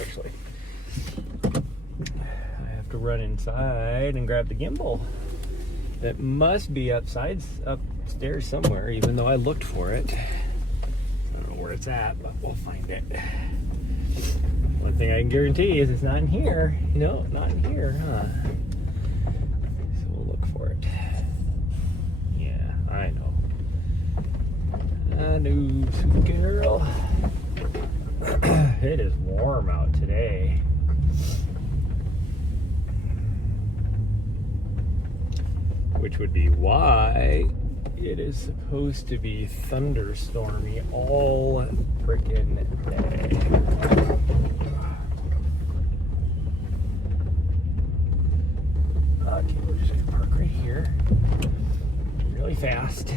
Actually, I have to run inside and grab the gimbal. It must be upstairs somewhere, even though I looked for it. I don't know where it's at, but we'll find it. One thing I can guarantee is it's not in here. No, not in here, huh? So we'll look for it. Yeah, I know. I know, sweet girl. It is warm out today. Which would be why it is supposed to be thunderstormy all freaking day. Okay, we're just gonna park right here really fast.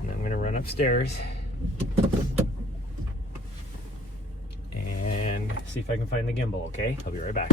And I'm gonna run upstairs and see if I can find the gimbal, okay? I'll be right back.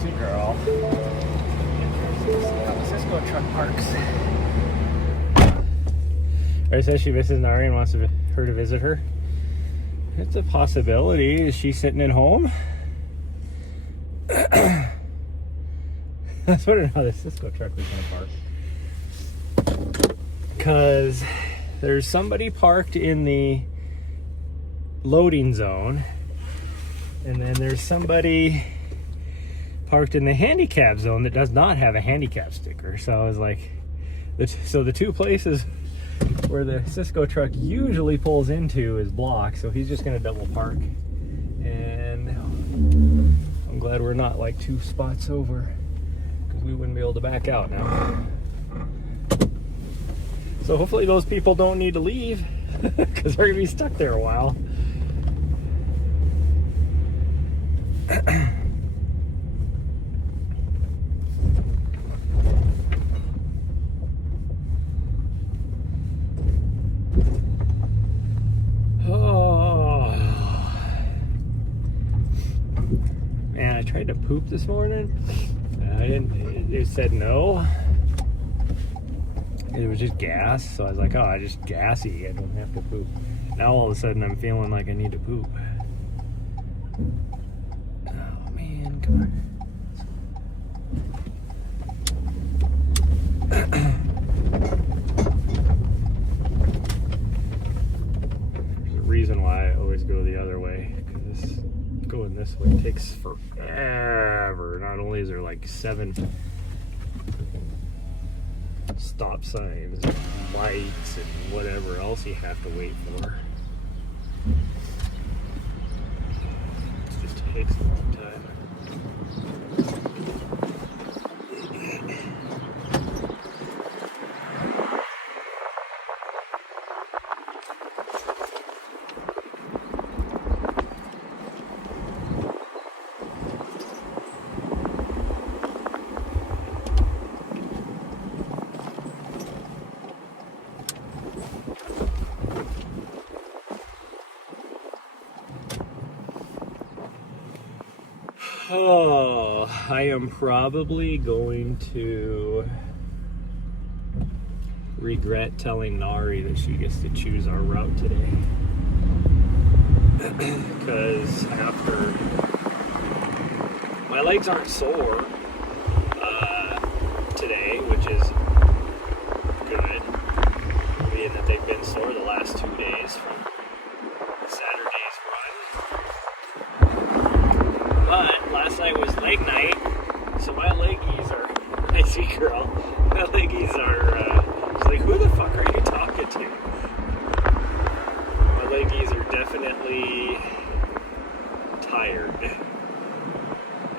Sweet girl. How the Cisco truck parks. Or says she misses Nahri and wants her to visit her. It's a possibility. Is she sitting at home? I was wondering how the Cisco truck was going to park. Because there's somebody parked in the loading zone, and then there's somebody parked in the handicap zone that does not have a handicap sticker. So I was like, so the two places where the Cisco truck usually pulls into is blocked, so he's just gonna double park. And I'm glad we're not like 2 spots over, because we wouldn't be able to back out now. So hopefully those people don't need to leave, because they're gonna be stuck there a while. poop this morning? I didn't. It said no. It was just gas, so I was like, oh, I just gassy. I don't have to poop. Now all of a sudden I'm feeling like I need to poop. Oh man, come on. There's a reason why I always go the other way, because going this way takes forever. Not only is there like 7 stop signs, lights, and whatever else you have to wait for. It just takes a long time. Oh, I am probably going to regret telling Nahri that she gets to choose our route today. Because after, my legs aren't sore today, which is good, being that they've been sore the last 2 days from Saturday's run. But last night was leg night, so my leggies are, I see girl, my leggies are, she's like, who the fuck are you talking to? My leggies are definitely tired,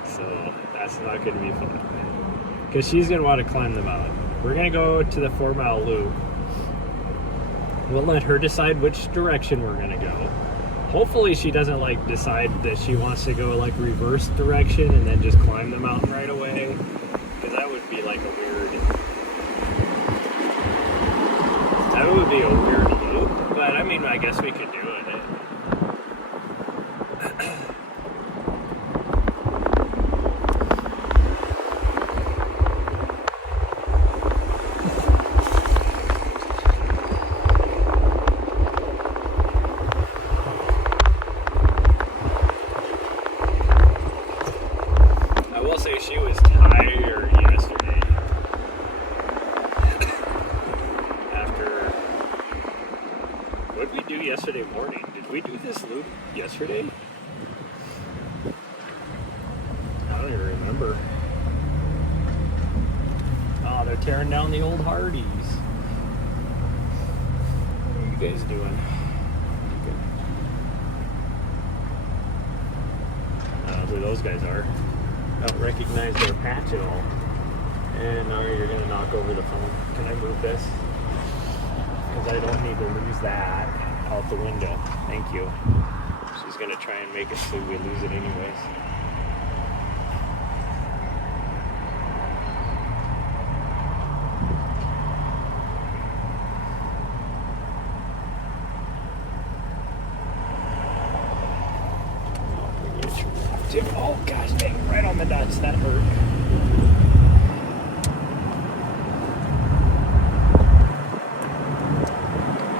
so that's not going to be fun. Because she's going to want to climb the mountain. We're going to go to the 4-mile loop. We'll let her decide which direction we're going to go. Hopefully she doesn't like decide that she wants to go like reverse direction and then just climb the mountain right away. Because that would be like a weird... That would be a weird loop. But I mean, I guess we could do it. She was tired yesterday. After, what did we do yesterday morning? Did we do this loop yesterday? I don't even remember. Oh, they're tearing down the old Hardys. What are you guys doing? Good. I don't know who those guys are. I don't recognize their patch at all. And now you're going to knock over the phone. Can I move this? Because I don't need to lose that out the window. Thank you. She's going to try and make it so we lose it anyways. Oh gosh dang, right on the nuts, that hurt.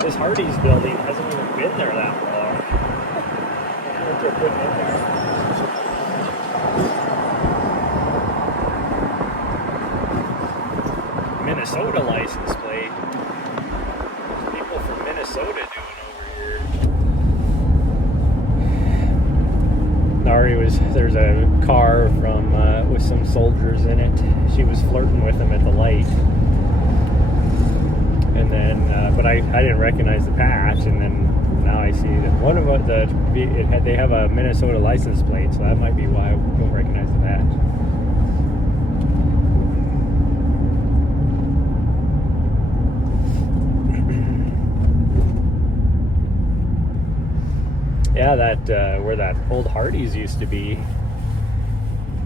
This Hardee's building hasn't even been there that long. I wonder what they're putting in there. Minnesota license plate. What's people from Minnesota doing over here? There's a car from with some soldiers in it. She was flirting with him at the light, and then but I didn't recognize the patch, and then now I see that one of they have a Minnesota license plate, so that might be why I don't recognize the patch. Yeah, that where that old Hardee's used to be.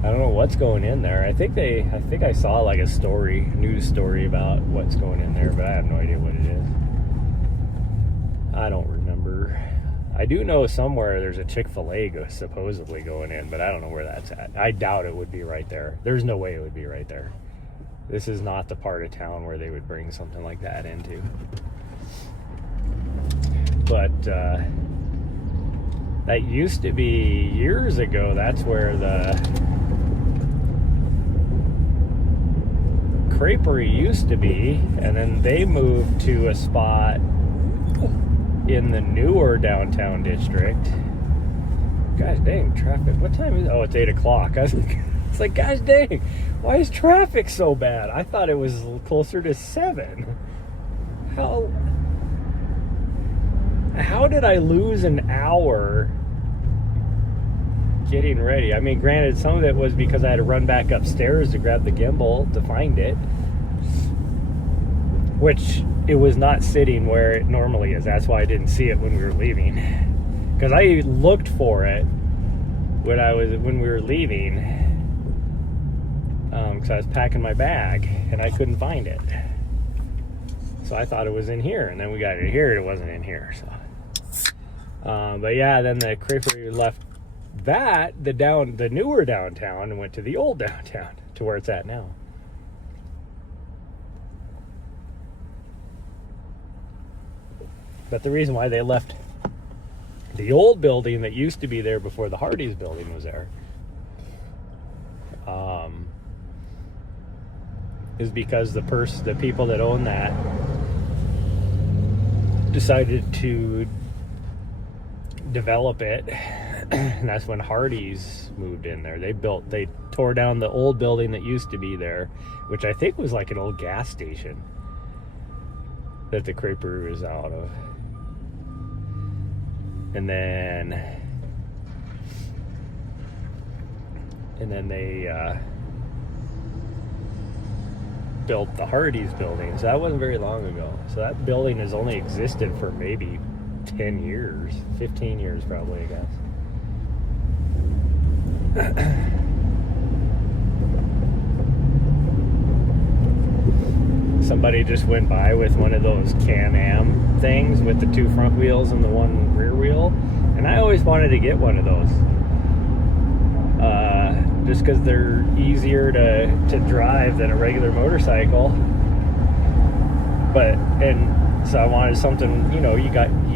I don't know what's going in there. I think I saw like a news story about what's going in there, but I have no idea what it is. I don't remember. I do know somewhere there's a Chick-fil-A supposedly going in, but I don't know where that's at. I doubt it would be right there. There's no way it would be right there. This is not the part of town where they would bring something like that into. But that used to be years ago. That's where the creperie used to be, and then they moved to a spot in the newer downtown district. Gosh dang, traffic. What time is it? Oh, it's 8 o'clock. It's like, gosh dang, why is traffic so bad? I thought it was closer to 7. How did I lose an hour getting ready? I mean, granted, some of it was because I had to run back upstairs to grab the gimbal to find it, which it was not sitting where it normally is. That's why I didn't see it when we were leaving, because I looked for it when we were leaving, because I was packing my bag and I couldn't find it. So I thought it was in here, and then we got it here and it wasn't in here. So but yeah, then the creperie left the newer downtown and went to the old downtown, to where it's at now. But the reason why they left the old building that used to be there before the Hardee's building was there is because the people that own that decided to develop it, and that's when Hardee's moved in there. They tore down the old building that used to be there, which I think was like an old gas station that the creperie was out of. And then they built the Hardee's building. So that wasn't very long ago. So that building has only existed for maybe 10 years, 15 years probably, I guess. Somebody just went by with one of those Can-Am things with the 2 front wheels and the 1 rear wheel, and I always wanted to get one of those, just because they're easier to drive than a regular motorcycle. So I wanted something, you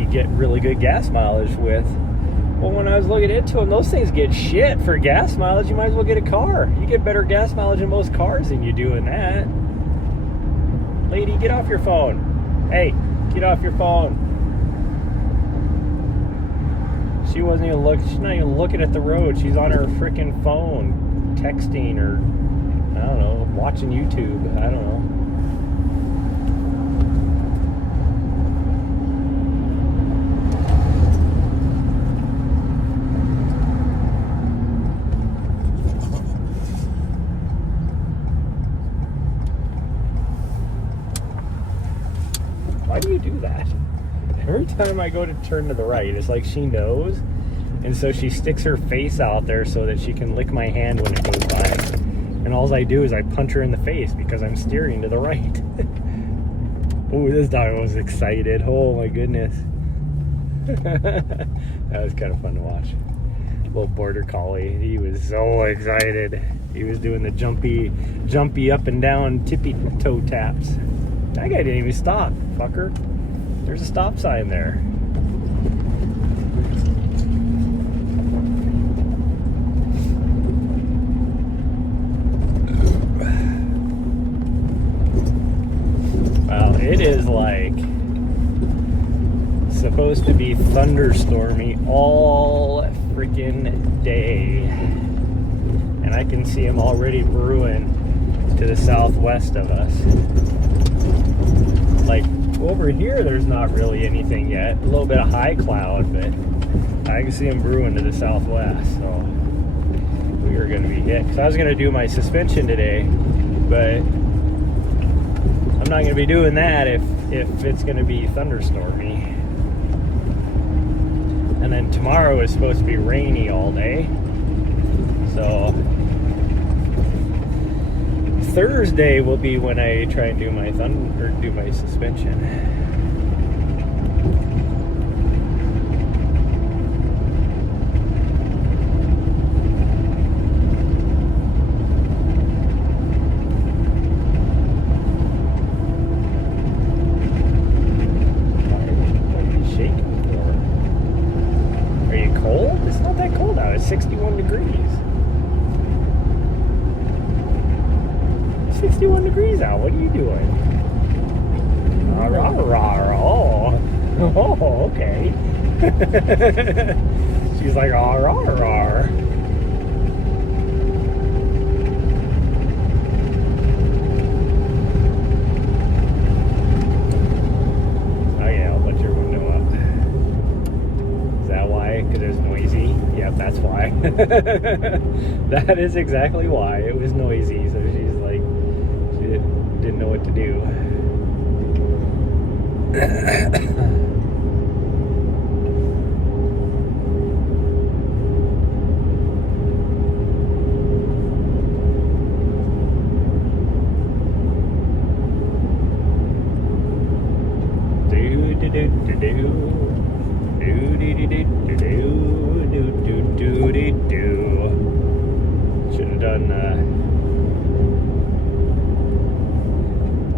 get really good gas mileage with. Well, when I was looking into them, those things get shit for gas mileage. You might as well get a car. You get better gas mileage in most cars than you do in that. Lady, get off your phone. Hey, get off your phone. She's not even looking at the road. She's on her freaking phone, texting or, I don't know, watching YouTube. I don't know. Why do you do that? Every time I go to turn to the right, it's like she knows, and so she sticks her face out there so that she can lick my hand when it goes by. And all I do is I punch her in the face because I'm steering to the right. Oh, this dog was excited. Oh my goodness. That was kind of fun to watch. Little border collie. He was so excited. He was doing the jumpy up and down tippy toe taps. That guy didn't even stop, fucker. There's a stop sign there. Well, it is like supposed to be thunderstormy all freaking day. And I can see them already brewing to the southwest of us. Like over here, there's not really anything yet. A little bit of high cloud, but I can see them brewing to the southwest. So we are going to be hit. Because I was going to do my suspension today, but I'm not going to be doing that if it's going to be thunderstormy. And then tomorrow is supposed to be rainy all day. So Thursday will be when I try and do my suspension. degrees. 61 degrees out. What are you doing? Oh, okay. She's like, rawr. Oh yeah, I'll put your window up. Is that why? Because it was noisy? Yep, that's why. That is exactly why. It was noisy, so she's like, she didn't know what to do. Should have done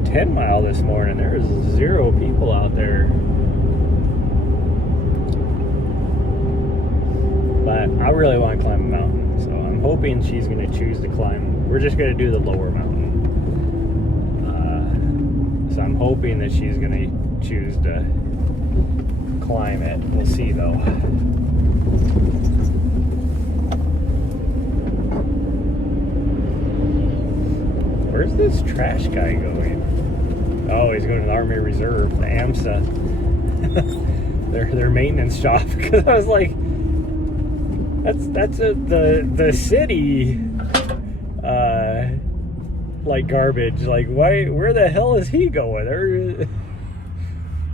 10 mile this morning. There's 0 people out there. But I really want to climb a mountain, so I'm hoping she's going to choose to climb. We're just going to do the lower mountain. So I'm hoping that she's going to choose to climb it. We'll see though. Where's this trash guy going? Oh, he's going to the Army Reserve, the AMSA. their maintenance shop. Because I was like, that's the city like garbage. Like, where the hell is he going?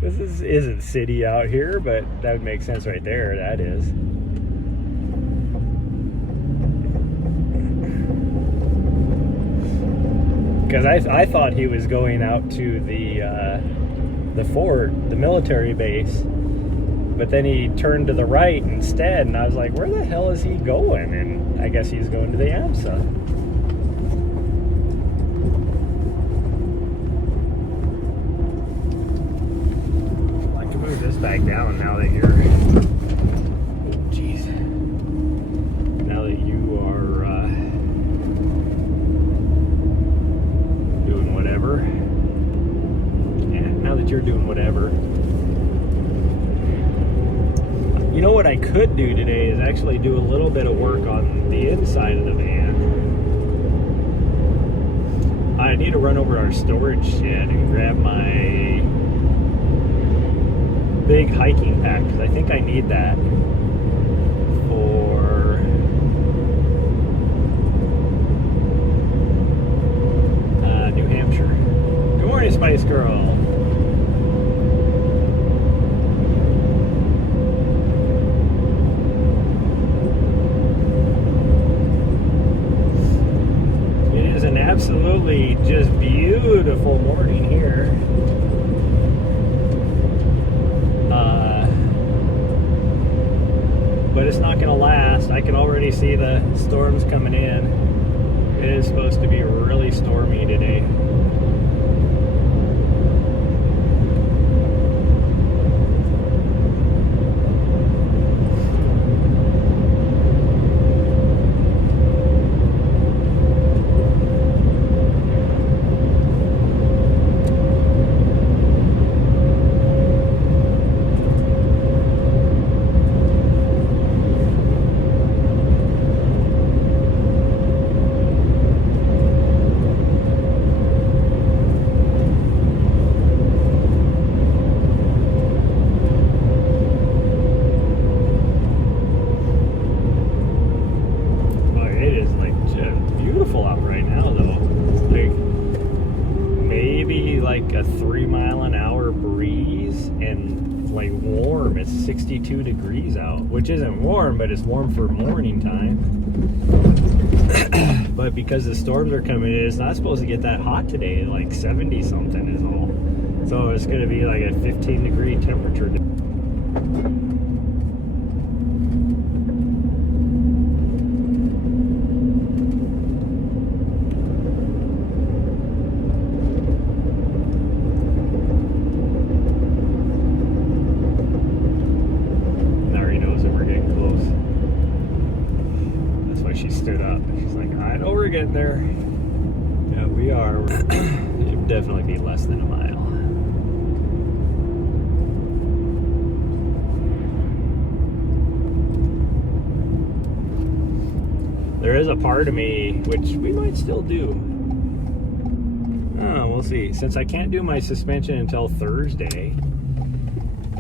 This isn't city out here, but that would make sense right there. That is. Because I thought he was going out to the fort, the military base, but then he turned to the right instead, and I was like, where the hell is he going? And I guess he's going to the AMSA. This back down now that you're, jeez, now that you are doing whatever. Yeah, now that you're doing whatever. You know what I could do today is actually do a little bit of work on the inside of the van. I need to run over to our storage shed and grab my big hiking pack, because I think I need that for New Hampshire. Good morning, Spice Girl. It is an absolutely just beautiful morning here. But it's not going to last. I can already see the storms coming in. It is supposed to be really stormy today. Like a 3 mile an hour breeze and like warm. It's 62 degrees out, which isn't warm, but it's warm for morning time. But because the storms are coming in, it's not supposed to get that hot today. Like 70 something is all. So it's going to be like a 15 degree temperature. than a mile. There is a part of me, which we might still do. Oh, we'll see. Since I can't do my suspension until Thursday,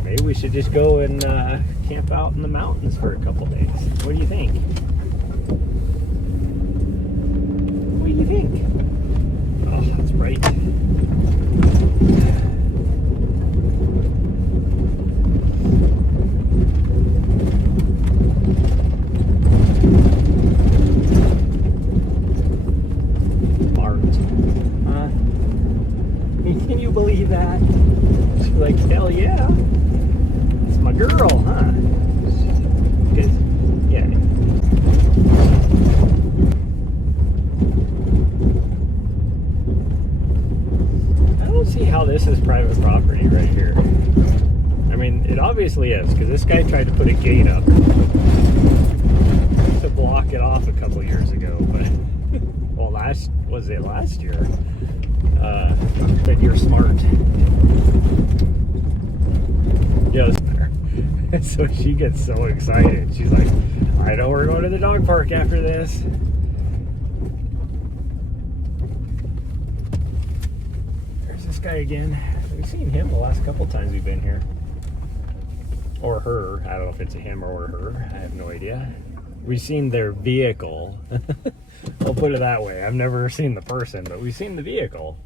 maybe we should just go and camp out in the mountains for a couple days. What do you think? What do you think? Oh, that's bright. Can you believe that? She's like, hell yeah. It's my girl, huh? Because, yeah. I don't see how this is private property right here. I mean, it obviously is, because this guy tried to put a gate up to block it off a couple years ago, but, well, last year? That you're smart. Yes. So she gets so excited. She's like, I know we're going to the dog park after this. There's this guy again. We've seen him the last couple times we've been here. Or her. I don't know if it's a him or her. I have no idea. We've seen their vehicle. I'll put it that way. I've never seen the person, but we've seen the vehicle.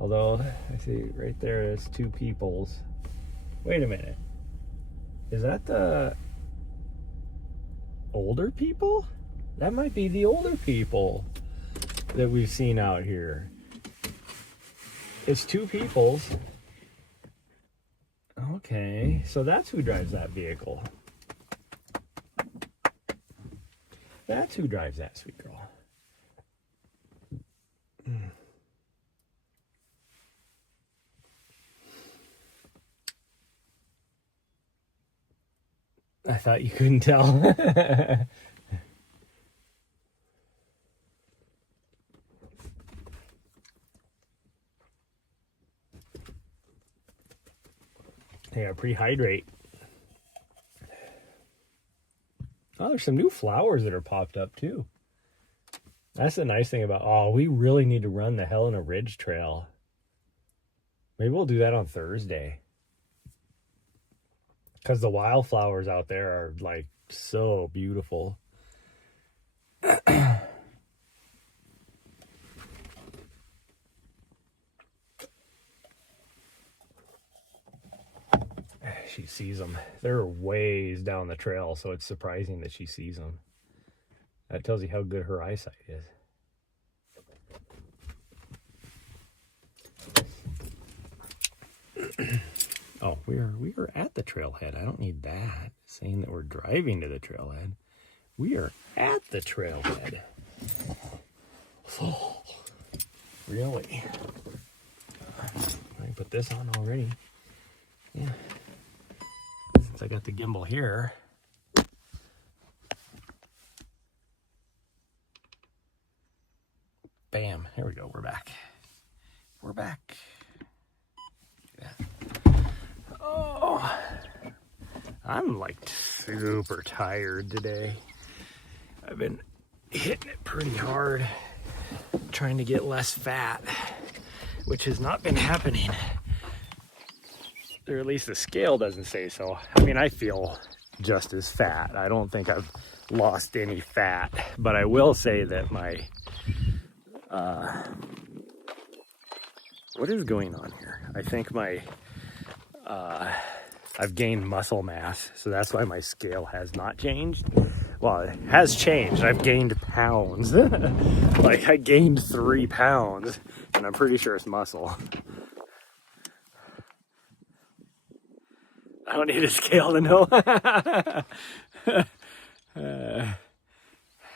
Although, I see right there, there's two peoples. Wait a minute. Is that the older people? That might be the older people that we've seen out here. It's two peoples. Okay, so that's who drives that vehicle. That's who drives that sweet girl. I thought you couldn't tell. Yeah, prehydrate. Oh, there's some new flowers that are popped up too. That's the nice thing about, oh, we really need to run the Helena Ridge Trail. Maybe we'll do that on Thursday. Because the wildflowers out there are like so beautiful. She sees them. They're ways down the trail, so it's surprising that she sees them. That tells you how good her eyesight is. Oh, we are at the trailhead. I don't need that saying that we're driving to the trailhead. We are at the trailhead. Oh, really? I put this on already. Yeah. Since I got the gimbal here. Bam. Here we go. We're back. We're back. Yeah. Oh, I'm like super tired today. I've been hitting it pretty hard, trying to get less fat, which has not been happening. Or at least the scale doesn't say so. I mean, I feel just as fat. I don't think I've lost any fat, but I will say that my, what is going on here? I think my, I've gained muscle mass, so that's why my scale has not changed. Well, it has changed. I've gained pounds. Like, I gained 3 pounds, and I'm pretty sure it's muscle. I don't need a scale to know.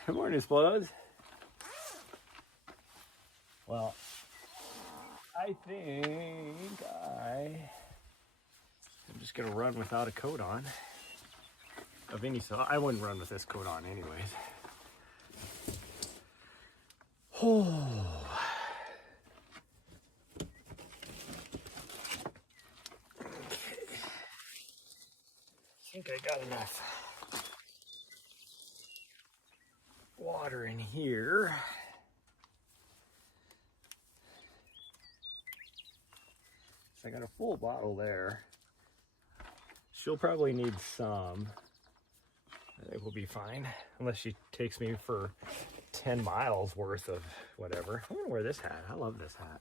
Good morning, Splodes. Well, I think I'm just gonna run without a coat on. Of any sort. I wouldn't run with this coat on anyways. Oh. think I got enough water in here. So I got a full bottle there. She'll probably need some. I think we'll be fine, unless she takes me for 10 miles worth of whatever. I'm gonna wear this hat. I love this hat.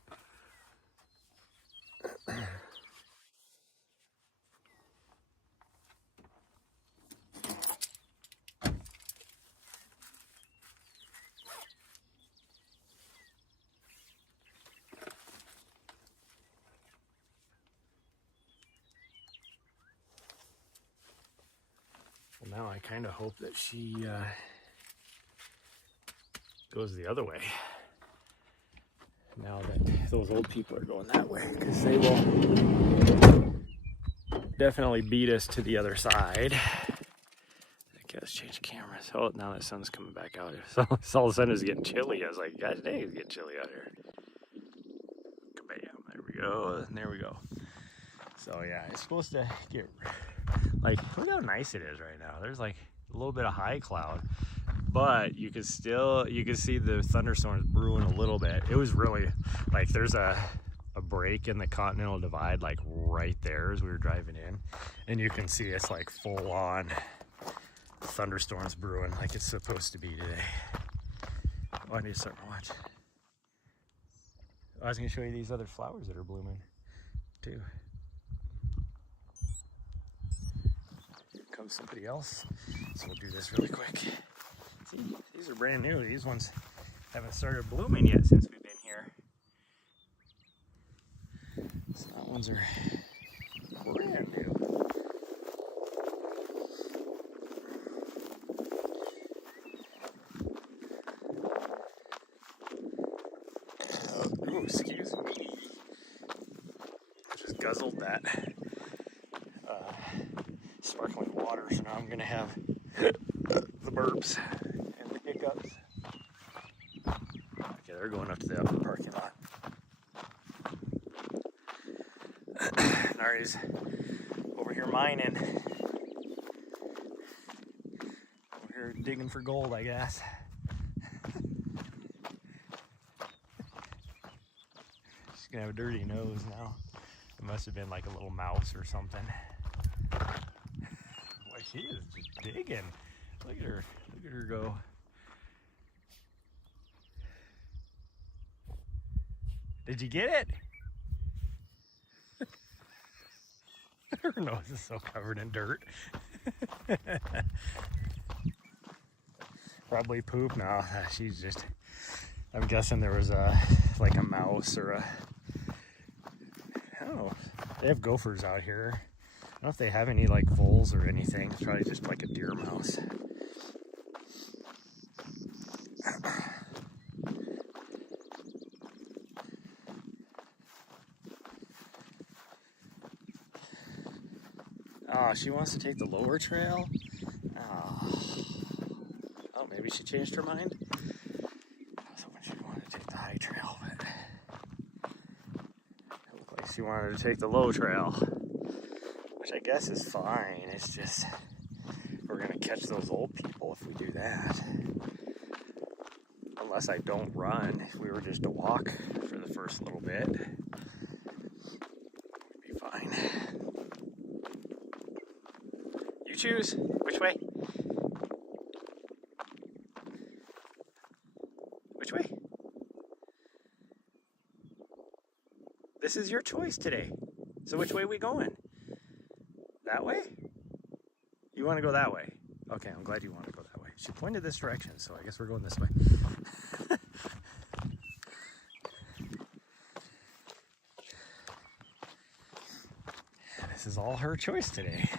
Well, now I kind of hope that she goes the other way. Now that those old people are going that way, because they will definitely beat us to the other side. Okay, let's change cameras. Oh, now the sun's coming back out. So all of a sudden it's getting chilly. I was like, God dang, it's getting chilly out here. Kabam, there we go, and there we go. So yeah, it's supposed to get, like, look how nice it is right now. There's like a little bit of high cloud, but you can see the thunderstorms brewing a little bit. It was really, like, there's a break in the Continental Divide, like right there as we were driving in, and you can see it's like full on thunderstorms brewing like it's supposed to be today. Oh, I need to start my watch. I was going to show you these other flowers that are blooming too. Here comes somebody else, so we'll do this really quick. See, these are brand new. These ones haven't started blooming yet since we've been here. So that ones are brand new. Oh, excuse me. I just guzzled that sparkling water, so now I'm gonna have the burps and the hiccups. Okay, they're going up to the upper parking lot. Nahri's over here mining. Over here digging for gold, I guess. She's gonna have a dirty nose now. It must have been like a little mouse or something. Boy, she is just digging. Look at her. Look at her go. Did you get it? Her nose is so covered in dirt. Probably poop. No, she's just, I'm guessing there was like a mouse or a, I don't know. They have gophers out here. I don't know if they have any like voles or anything. It's probably just like a deer mouse. Oh, she wants to take the lower trail? Oh, maybe she changed her mind? I was hoping she wanted to take the high trail, but it looked like she wanted to take the low trail, which I guess is fine. It's just, we're going to catch those old people if we do that. Unless I don't run. If we were just to walk for the first little bit, we'd be fine. You choose. Which way? Which way? This is your choice today. So which way are we going? That way? You want to go that way? Okay, I'm glad you want to go that way. She pointed this direction, so I guess we're going this way. This is all her choice today.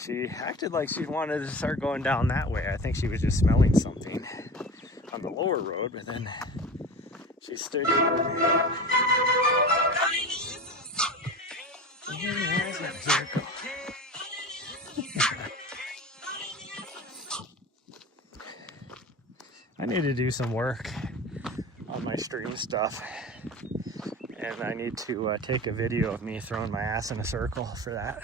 She acted like she wanted to start going down that way. I think she was just smelling something on the lower road, but then she stood here. I need to do some work on my stream stuff, and I need to take a video of me throwing my ass in a circle for that.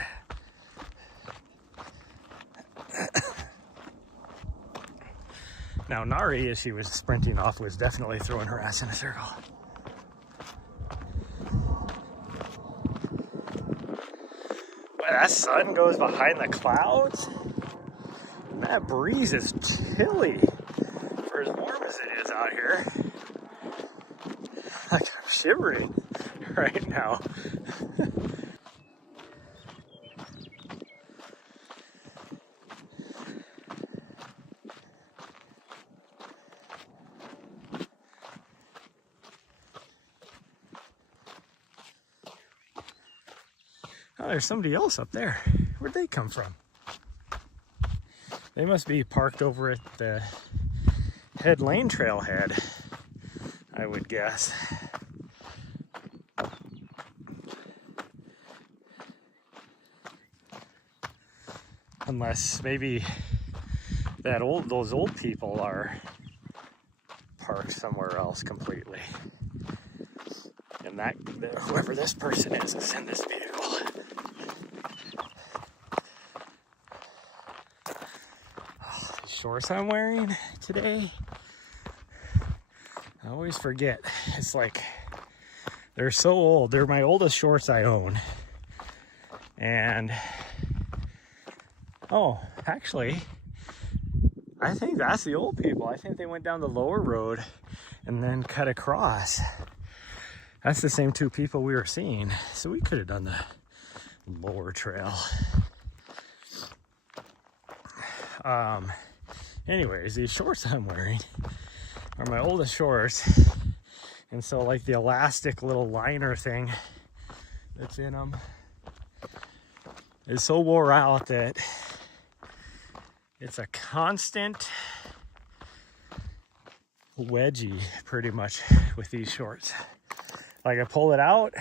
Now, Nahri, as she was sprinting off, was definitely throwing her ass in a circle. Boy, that sun goes behind the clouds. And that breeze is chilly for as warm as it is out here. Like, I'm shivering right now. Oh, there's somebody else up there. Where'd they come from? They must be parked over at the Head Lane trailhead, I would guess. Unless maybe those old people are parked somewhere else completely. And whoever this person is in this vehicle. Shorts I'm wearing today, I always forget. It's like they're so old. They're my oldest shorts I own. And oh, actually, I think that's the old people. I think they went down the lower road and then cut across. That's the same two people we were seeing. So we could have done the lower trail. Anyways, these shorts I'm wearing are my oldest shorts. And so like the elastic little liner thing that's in them is so wore out that it's a constant wedgie pretty much with these shorts. Like I pull it out,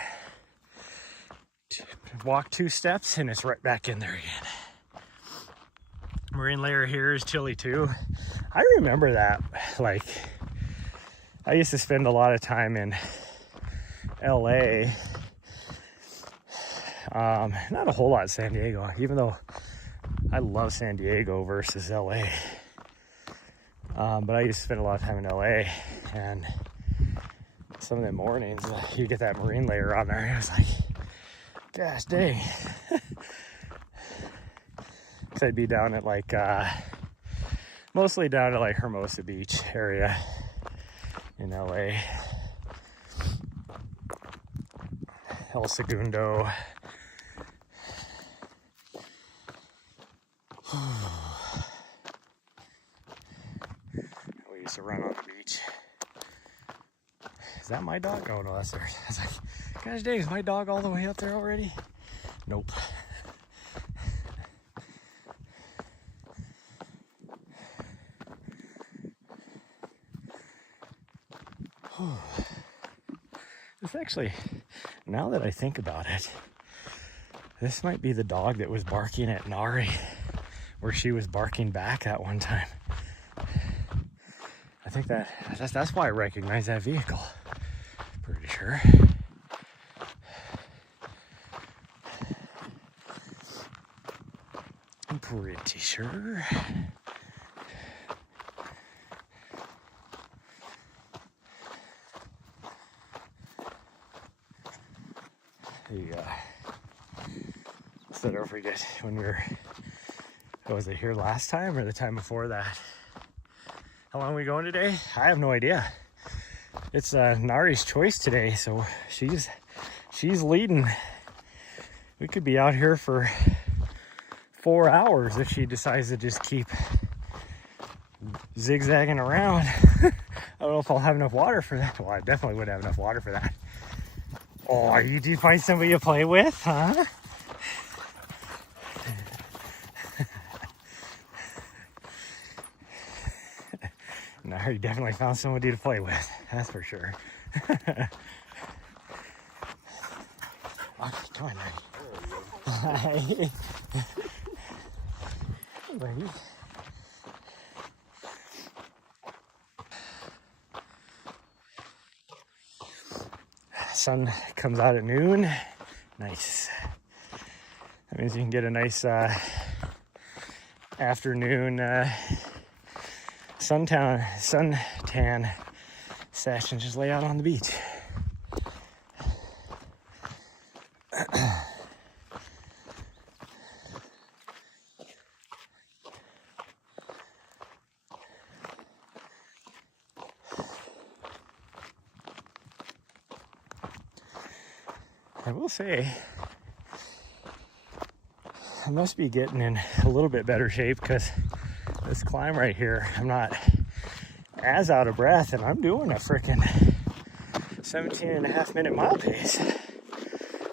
walk 2 steps, and it's right back in there again. Marine layer here is chilly too. I remember that. Like, I used to spend a lot of time in LA. Not a whole lot in San Diego, even though I love San Diego versus LA. But I used to spend a lot of time in LA, and some of the mornings you get that marine layer on there. I was like, gosh dang. I'd be down at like mostly down at like Hermosa Beach area in LA, El Segundo. We used to run on the beach. Is that my dog? Oh no, that's theirs. I was like, gosh dang, is my dog all the way up there already? Nope. This actually, now that I think about it, this might be the dog that was barking at Nahri, where she was barking back at one time. I think that's why I recognize that vehicle. Pretty sure. I'm pretty sure. So don't forget when was it here last time or the time before that? How long are we going today? I have no idea. It's Nahri's choice today, so she's leading. We could be out here for 4 hours if she decides to just keep zigzagging around. I don't know if I'll have enough water for that. Well, I definitely would have enough water for that. Oh, do you find somebody to play with, huh? No, you definitely found somebody to play with. That's for sure. Okay, come on, buddy. Hi. Hey, buddy. Sun comes out at noon. Nice. That means you can get a nice afternoon suntan session, just lay out on the beach. I will say, I must be getting in a little bit better shape because this climb right here, I'm not as out of breath, and I'm doing a freaking 17.5-minute mile pace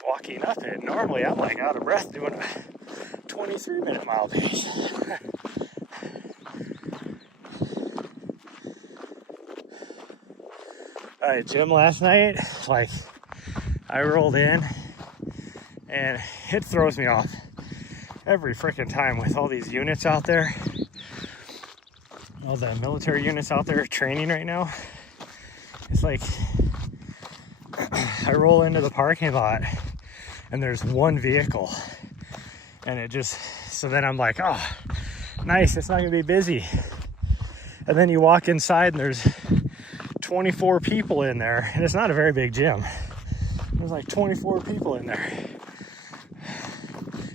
walking up it. Normally I'm like out of breath doing a 23-minute mile pace. At gym last night, like, I rolled in and it throws me off every freaking time with all these units out there, all the military units out there training right now. It's like I roll into the parking lot and there's one vehicle, and it just, so then I'm like, oh, nice, it's not gonna be busy. And then you walk inside and there's 24 people in there, and it's not a very big gym. There's like 24 people in there.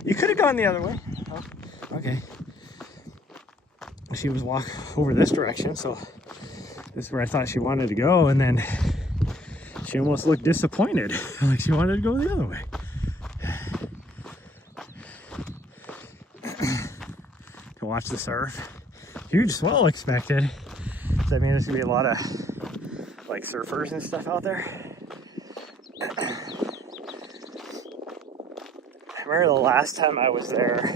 You could have gone the other way. Oh, okay. She was walking over this direction, so this is where I thought she wanted to go, and then she almost looked disappointed, like she wanted to go the other way. To watch the surf. Huge swell expected. Does that mean there's gonna be a lot of like surfers and stuff out there? I remember the last time I was there,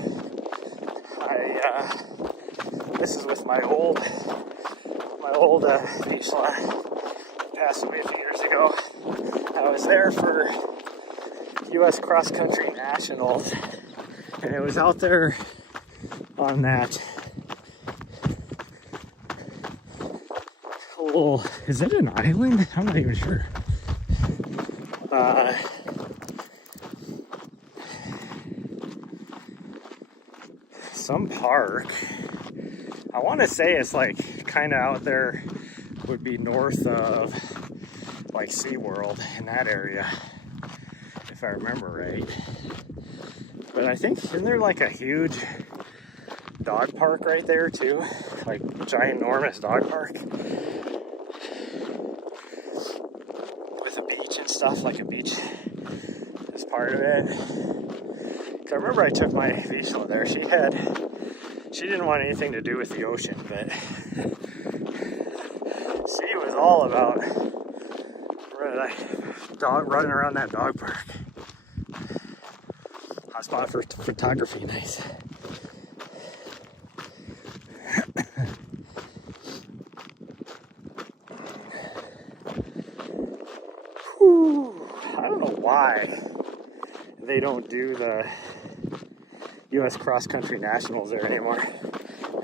this is with my old beach lot, passed away a few years ago. I was there for U.S. cross country nationals, and it was out there on that little, is it an island? I'm not even sure. Some park. I want to say it's like kind of out there, would be north of like SeaWorld in that area, if I remember right. But I think, isn't there like a huge dog park right there too? Like giant, enormous dog park with a beach and stuff, like a beach is part of it. I remember I took my Vishla there. She didn't want anything to do with the ocean, but she was all about running around that dog park. Hot spot for photography, nice. Whew, I don't know why they don't do the U.S. cross-country nationals there anymore.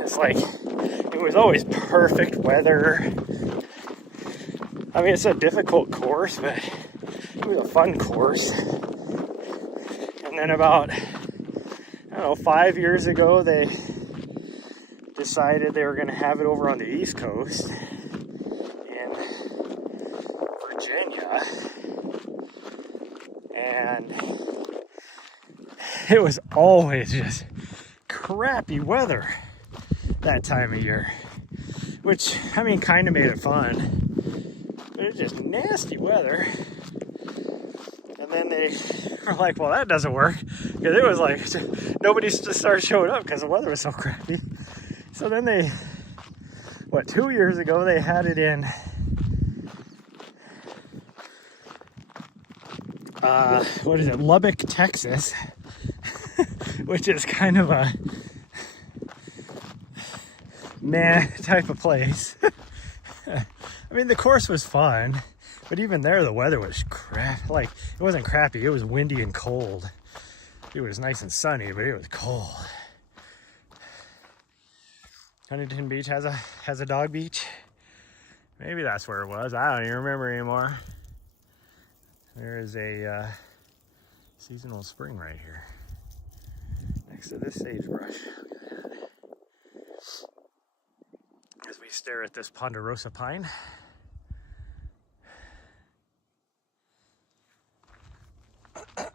It's like, it was always perfect weather. I mean, it's a difficult course, but it was a fun course. And then about, I don't know, 5 years ago, they decided they were going to have it over on the East Coast in Virginia. And it was always just crappy weather that time of year, which, I mean, kind of made it fun, but it was just nasty weather. And then they were like, well, that doesn't work, because it was like nobody just started showing up because the weather was so crappy. So then they, 2 years ago, they had it in Lubbock, Texas, which is kind of a meh type of place. I mean, the course was fun, but even there, the weather was crap. Like, it wasn't crappy, it was windy and cold. It was nice and sunny, but it was cold. Huntington Beach has a dog beach. Maybe that's where it was. I don't even remember anymore. There is a seasonal spring right here next to this sagebrush. Look at that. As we stare at this ponderosa pine. Oh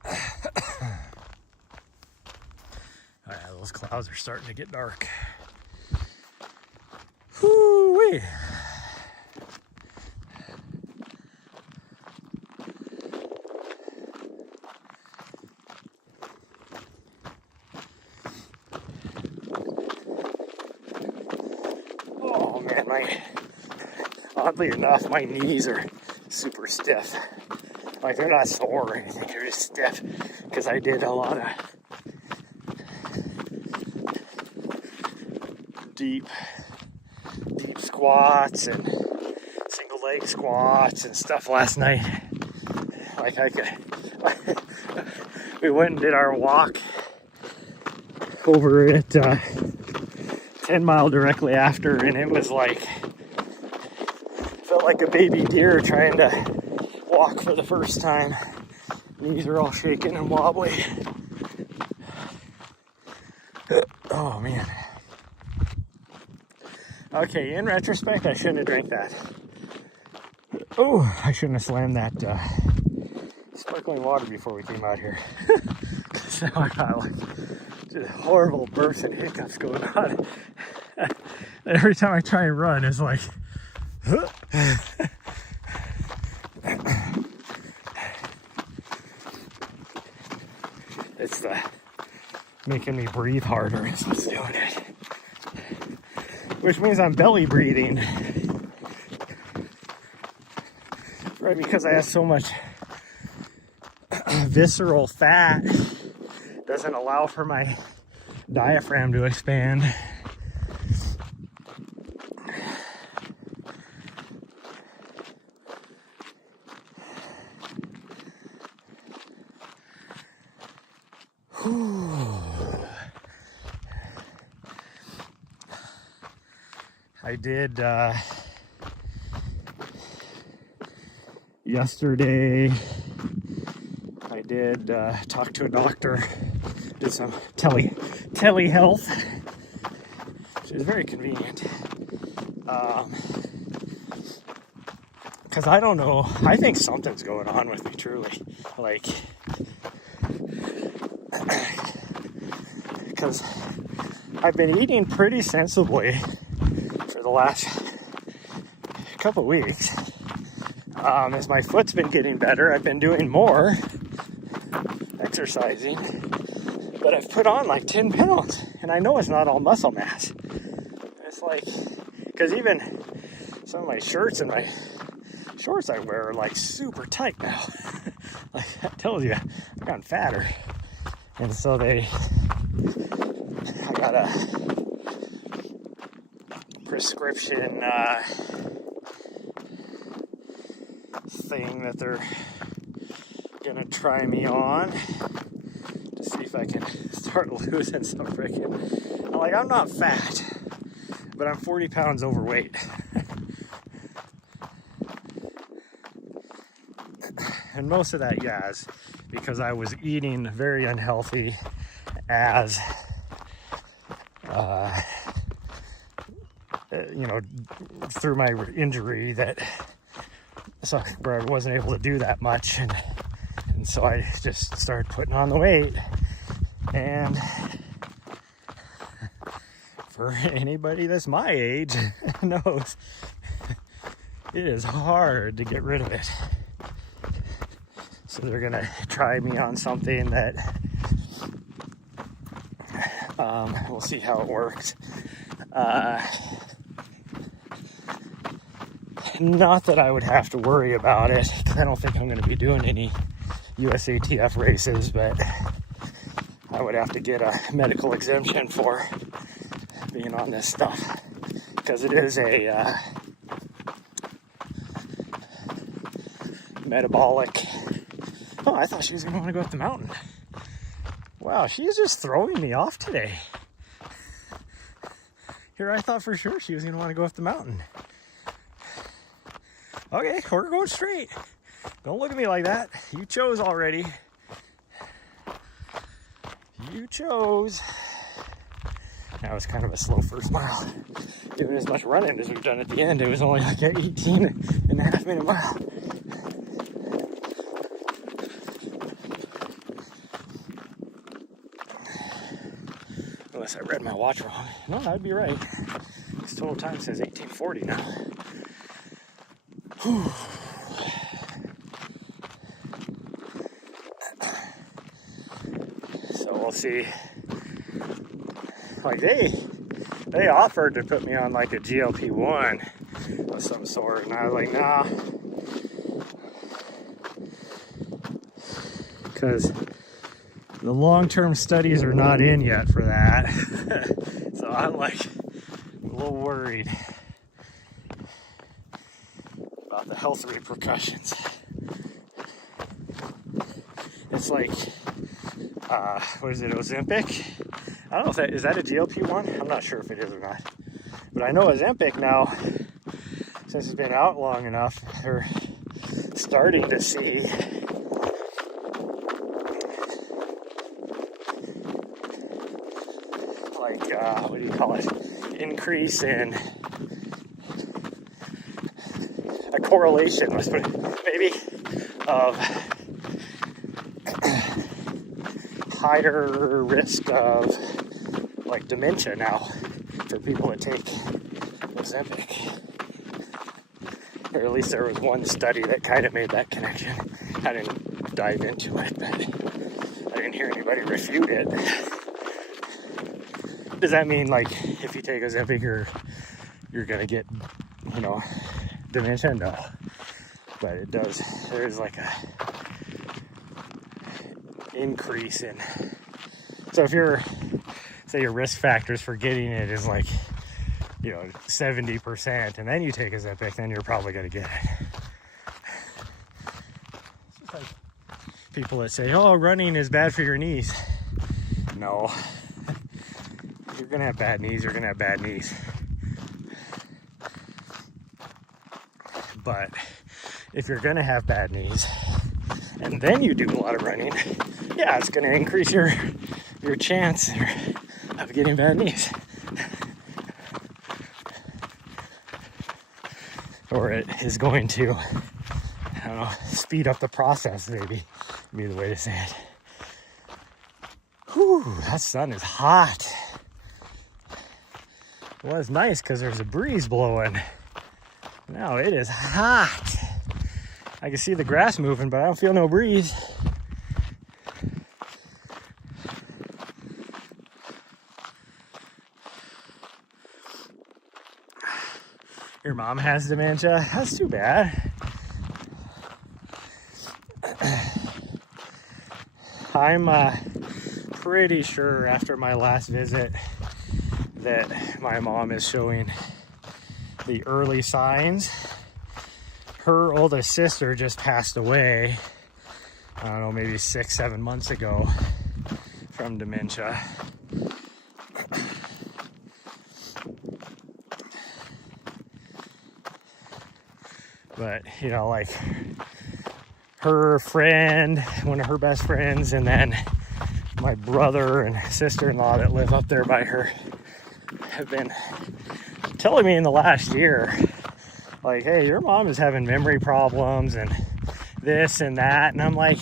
yeah, those clouds are starting to get dark. Whoo-wee. Oh man, oddly enough, my knees are super stiff. Like, they're not sore or anything, they're just stiff because I did a lot of deep squats and single leg squats and stuff last night. Like, we went and did our walk over at 10 Mile directly after, and it was like, felt like a baby deer trying to walk for the first time. Knees are all shaking and wobbly. Oh man. Okay, in retrospect, I shouldn't have drank that. Oh, I shouldn't have slammed that sparkling water before we came out here. Because now I got like just horrible bursts and hiccups going on. Every time I try and run, it's like, it's making me breathe harder is what's doing it. Which means I'm belly breathing. Right, because I have so much visceral fat, doesn't allow for my diaphragm to expand. I did yesterday. I did talk to a doctor, did some telehealth, which is very convenient. Because I don't know, I think something's going on with me, truly. Like, because I've been eating pretty sensibly for the last couple weeks. As my foot's been getting better, I've been doing more exercising, but I've put on like 10 pounds, and I know it's not all muscle mass. It's like, because even some of my shirts and my shorts I wear are like super tight now. Like, that tells you I've gotten fatter. And so I got a prescription thing that they're gonna try me on to see if I can start losing some freaking. Like, I'm not fat, but I'm 40 pounds overweight. And most of that, yeah, is because I was eating very unhealthy as through my injury, where I wasn't able to do that much, and so I just started putting on the weight. And for anybody that's my age knows it is hard to get rid of it. So they're gonna try me on something that we'll see how it works. Not that I would have to worry about it, because I don't think I'm going to be doing any USATF races, but I would have to get a medical exemption for being on this stuff, because it is a metabolic. Oh, I thought she was going to want to go up the mountain. Wow, she is just throwing me off today. Here, I thought for sure she was going to want to go up the mountain. Okay, we're going straight. Don't look at me like that. You chose already. You chose. That was kind of a slow first mile. doing as much running as we've done at the end. It was only like an 18.5-minute mile. Unless I read my watch wrong. No, I'd be right. This total time says 18:40 now. Whew. So we'll see. Like they offered to put me on like a GLP-1 of some sort, and I was like, nah, because the long-term studies are not in yet for that. So I'm like a little worried about the health repercussions. It's like, what is it, Ozempic? I don't know if that, is that a GLP-1? I'm not sure if it is or not. But I know Ozempic now, since it's been out long enough, they're starting to see like, what do you call it? Increase in a correlation, let's put it, maybe, of higher risk of like dementia now for people that take Ozempic. Or at least there was one study that kind of made that connection. I didn't dive into it, but I didn't hear anybody refute it. Does that mean like if you take Ozempic you're gonna get, you know, dementia? No. But it does, there's like a increase in, so if you're, say your risk factors for getting it is like, you know, 70%, and then you take Ozempic, then you're probably going to get it. It's just like people that say, oh, running is bad for your knees. No. If you're going to have bad knees, you're going to have bad knees. But if you're going to have bad knees, and then you do a lot of running, yeah, it's going to increase your chance of getting bad knees. Or it is going to, I don't know, speed up the process, maybe, would be the way to say it. Whew, that sun is hot. Well, it's nice because there's a breeze blowing. Now it is hot. I can see the grass moving, but I don't feel no breeze. Your mom has dementia? That's too bad. I'm pretty sure after my last visit that my mom is showing the early signs. Her oldest sister just passed away, I don't know, maybe 6-7 months ago from dementia. But, you know, like her friend, one of her best friends, and then my brother and sister-in-law that live up there by her have been telling me in the last year, like, hey, your mom is having memory problems and this and that. And I'm like,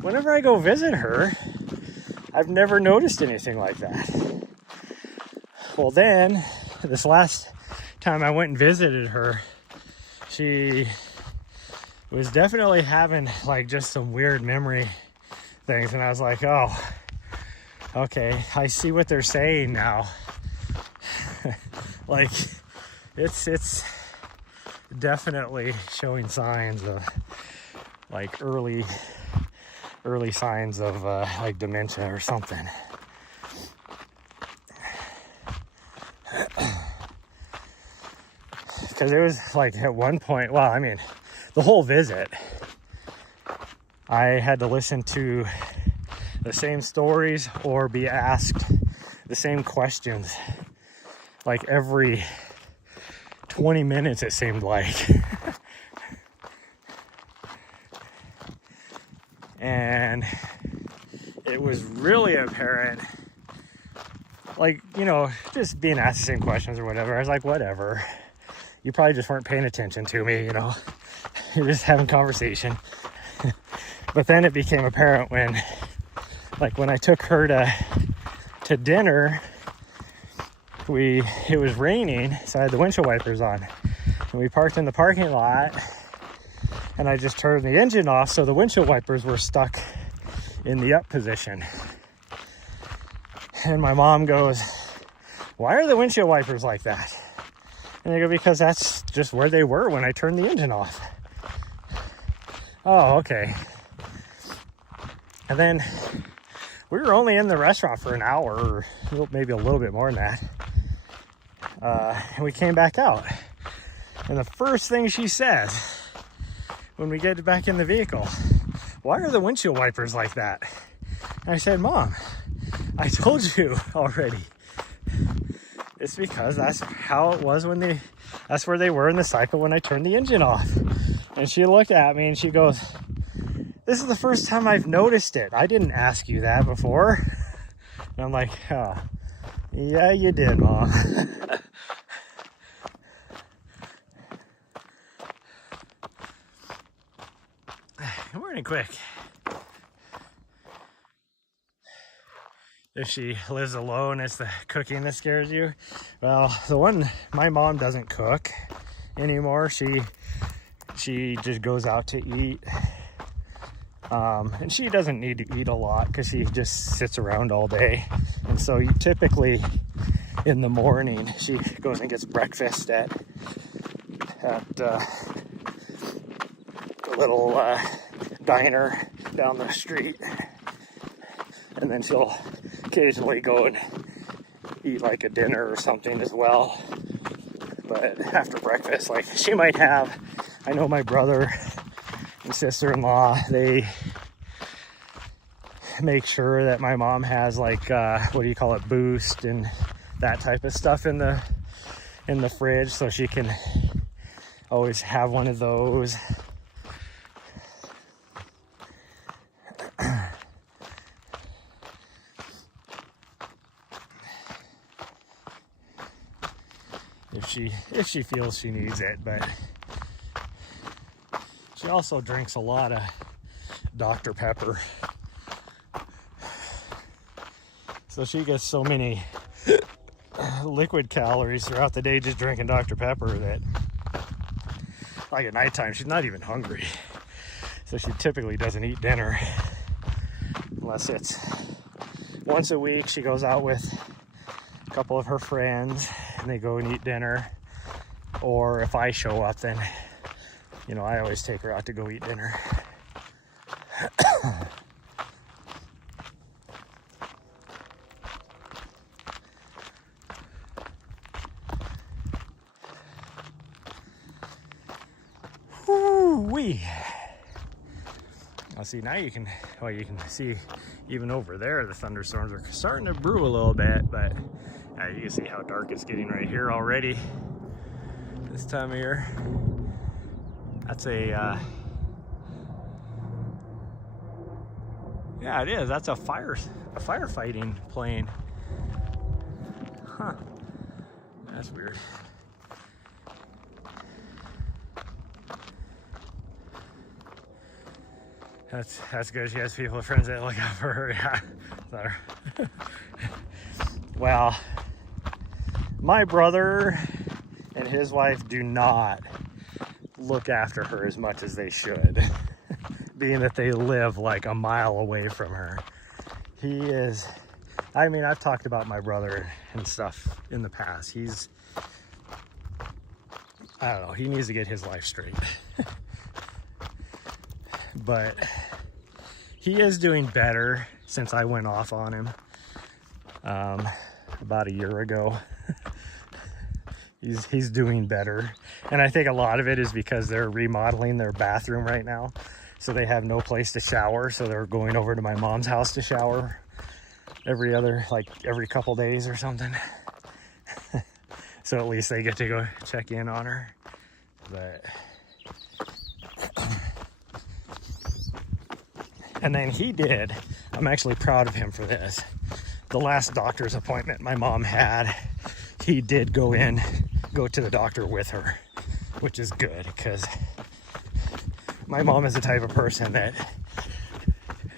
whenever I go visit her, I've never noticed anything like that. Well, then, this last time I went and visited her, she was definitely having like just some weird memory things. And I was like, oh, okay, I see what they're saying now. Like, it's definitely showing signs of like early signs of like dementia or something. Because it was like at one point, well, I mean, the whole visit, I had to listen to the same stories or be asked the same questions like every 20 minutes, it seemed like. And it was really apparent like, you know, just being asked the same questions or whatever. I was like, whatever. You probably just weren't paying attention to me, you know. You're just having conversation. But then it became apparent when I took her to dinner, it was raining, so I had the windshield wipers on. And we parked in the parking lot, and I just turned the engine off, so the windshield wipers were stuck in the up position. And my mom goes, "Why are the windshield wipers like that?" And I go, "Because that's just where they were when I turned the engine off." Oh, okay. And then we were only in the restaurant for an hour, or maybe a little bit more than that. And we came back out. And the first thing she says when we get back in the vehicle, "Why are the windshield wipers like that?" And I said, "Mom, I told you already. It's because that's how it was that's where they were in the cycle when I turned the engine off." And she looked at me and she goes, "This is the first time I've noticed it. I didn't ask you that before." And I'm like, "Oh, yeah, you did, Mom." Good morning, Quick. If she lives alone, it's the cooking that scares you. Well, my mom doesn't cook anymore. She just goes out to eat. And she doesn't need to eat a lot because she just sits around all day. And so typically in the morning, she goes and gets breakfast at a little diner down the street. And then she'll occasionally go and eat like a dinner or something as well. But after breakfast, like she might have, I know my brother and sister-in-law, they make sure that my mom has like, Boost and that type of stuff in the fridge, so she can always have one of those. If she feels she needs it, but she also drinks a lot of Dr. Pepper. So she gets so many liquid calories throughout the day just drinking Dr. Pepper that, like, at nighttime, she's not even hungry. So she typically doesn't eat dinner unless it's once a week. She goes out with a couple of her friends and they go and eat dinner. Or if I show up, then, you know, I always take her out to go eat dinner. Woo-wee. I'll see, now you can see even over there the thunderstorms are starting to brew a little bit, but you can see how dark it's getting right here already this time of year. That's yeah, it is. That's a firefighting plane. Huh. That's weird. That's good. She has people, friends that look out for her. Yeah. Well, my brother and his wife do not look after her as much as they should, being that they live like a mile away from her. He is, I mean, I've talked about my brother and stuff in the past. I don't know, he needs to get his life straight. But he is doing better since I went off on him about a year ago. He's doing better, and I think a lot of it is because they're remodeling their bathroom right now, so they have no place to shower, so they're going over to my mom's house to shower every couple days or something. So at least they get to go check in on her. But and then I'm actually proud of him for this. the last doctor's appointment my mom had, he did go to the doctor with her, which is good, because my mom is the type of person that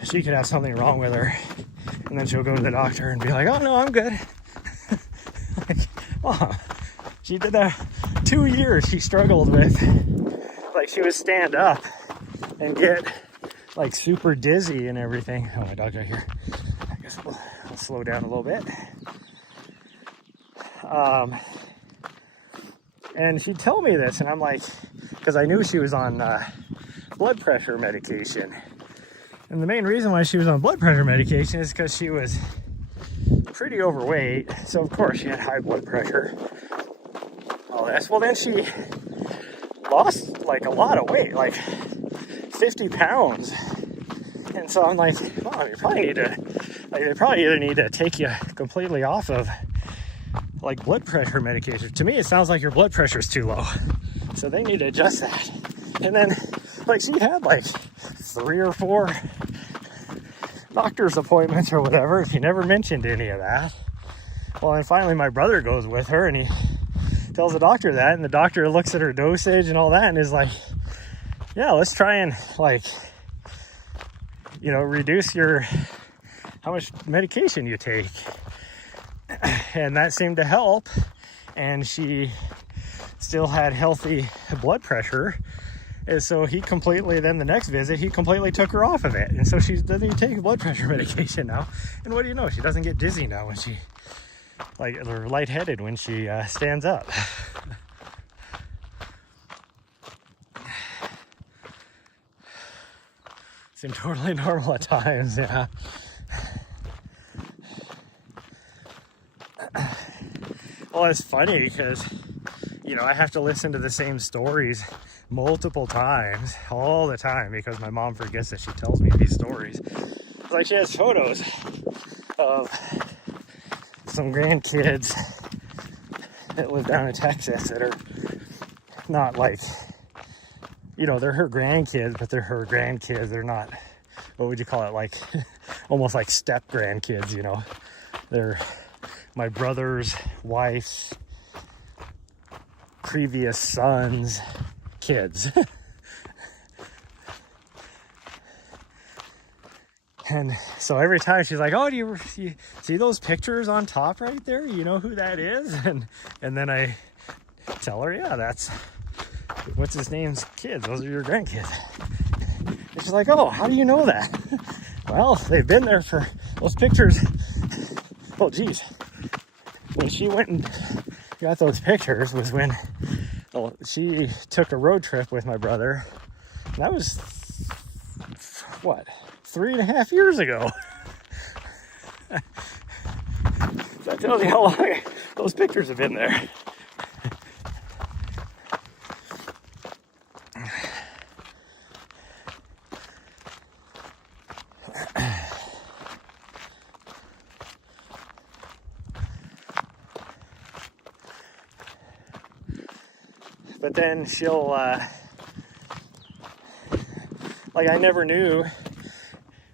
she could have something wrong with her, and then she'll go to the doctor and be like, oh no, I'm good. Like, oh, she did that 2 years. She struggled with, like, she would stand up and get like super dizzy and everything. Oh, my dog's right here. I guess I'll slow down a little bit. And she'd tell me this, and I'm like, because I knew she was on blood pressure medication. And the main reason why she was on blood pressure medication is because she was pretty overweight. So of course she had high blood pressure. All this. Well, then she lost like a lot of weight, like 50 pounds. And so I'm like, well, you probably need to, like, they probably either need to take you completely off of like blood pressure medication. To me, it sounds like your blood pressure is too low. So they need to adjust that. And then, like, she had like 3 or 4 doctor's appointments or whatever. She never mentioned any of that. Well, and finally my brother goes with her and he tells the doctor that, and the doctor looks at her dosage and all that and is like, yeah, let's try and, like, you know, reduce how much medication you take. And that seemed to help, and she still had healthy blood pressure. And so then the next visit, he completely took her off of it. And so she doesn't even take blood pressure medication now. And what do you know? She doesn't get dizzy now when she, like, or lightheaded when she stands up. Seemed totally normal at times, yeah. Well, it's funny because, you know, I have to listen to the same stories multiple times all the time because my mom forgets that she tells me these stories. It's like she has photos of some grandkids that live down in Texas that are not, like, you know, they're her grandkids, but they're her grandkids. They're not, what would you call it, like almost like step grandkids, you know. They're my brother's wife's previous son's kids. And so every time she's like, oh, do you see those pictures on top right there? You know who that is? And then I tell her, yeah, that's what's his name's kids. Those are your grandkids. And she's like, oh, how do you know that? Well, they've been there for those pictures. Oh, geez. When she went and got those pictures was when she took a road trip with my brother. And that was, what, 3.5 years ago. So that tells you how long those pictures have been there. But then she'll, like, I never knew,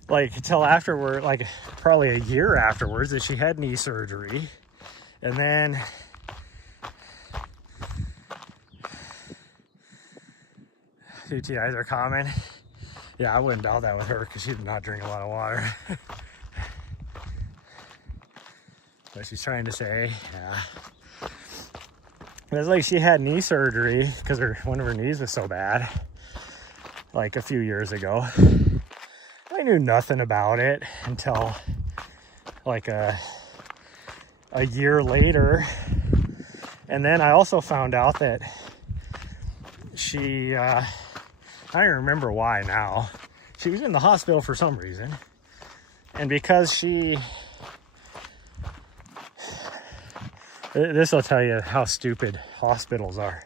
like, till afterward, like, probably a year afterwards, that she had knee surgery. And then UTIs are common. Yeah, I wouldn't doubt that with her because she did not drink a lot of water. But she's trying to say, yeah. It's like she had knee surgery because one of her knees was so bad, like a few years ago. I knew nothing about it until like a year later. And then I also found out that she, I don't remember why now, she was in the hospital for some reason. And because this will tell you how stupid hospitals are.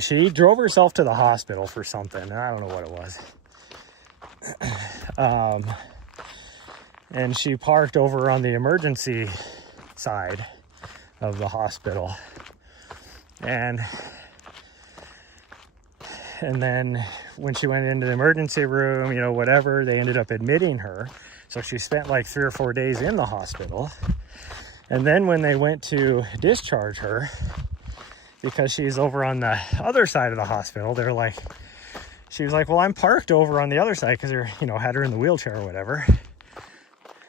She drove herself to the hospital for something. I don't know what it was. And she parked over on the emergency side of the hospital. And then when she went into the emergency room, you know, whatever, they ended up admitting her. So she spent like 3 or 4 days in the hospital. And then when they went to discharge her, because she's over on the other side of the hospital, they're like, she was like, well, I'm parked over on the other side, because they're, you know, had her in the wheelchair or whatever.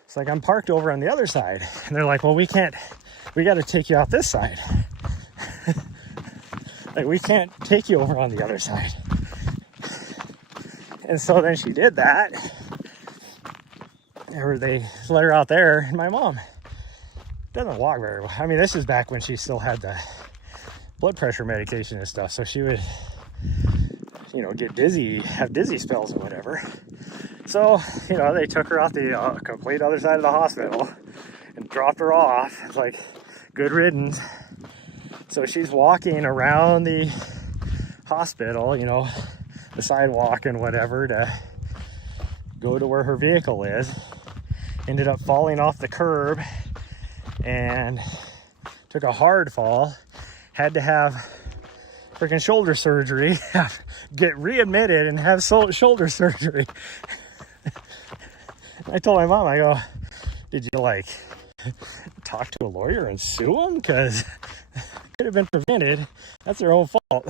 It's like, I'm parked over on the other side. And they're like, well, we got to take you out this side. Like, we can't take you over on the other side. And so then she did that. Or they let her out there. And my mom doesn't walk very well. I mean, this is back when she still had the blood pressure medication and stuff. So she would, you know, get dizzy, have dizzy spells or whatever. So, you know, they took her out the complete other side of the hospital and dropped her off. It's like, good riddance. So she's walking around the hospital, you know, the sidewalk and whatever, to go to where her vehicle is. Ended up falling off the curb and took a hard fall. Had to have freaking shoulder surgery, get readmitted and have shoulder surgery. I told my mom, I go, did you like talk to a lawyer and sue them? Because it could have been prevented. That's their own fault.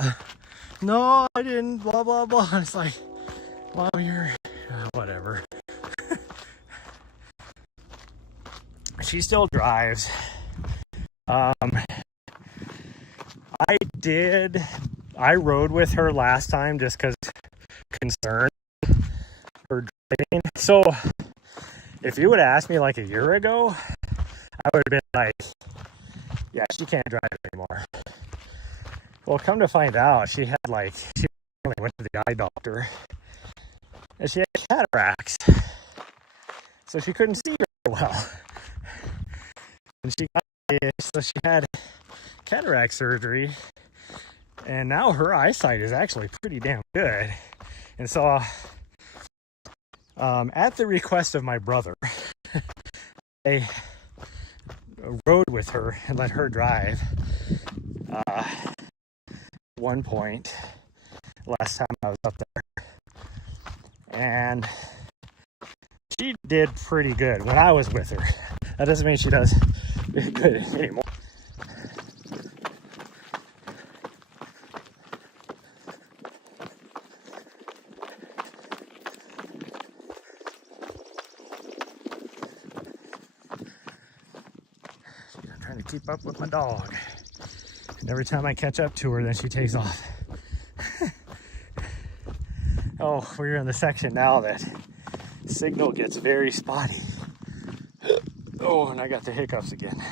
No, I didn't, blah, blah, blah. And it's like, well, you're, whatever. She still drives. I rode with her last time just because concern for driving. So if you would have asked me like a year ago, I would have been like, yeah, she can't drive anymore. Well, come to find out, she only went to the eye doctor, and she had cataracts, so she couldn't see very well. And she had cataract surgery, and now her eyesight is actually pretty damn good. And so, at the request of my brother, I rode with her and let her drive. One point last time I was up there, and she did pretty good when I was with her. That doesn't mean she does good anymore. I'm trying to keep up with my dog. And every time I catch up to her, then she takes off. Oh, we're in the section now that signal gets very spotty. Oh, and I got the hiccups again.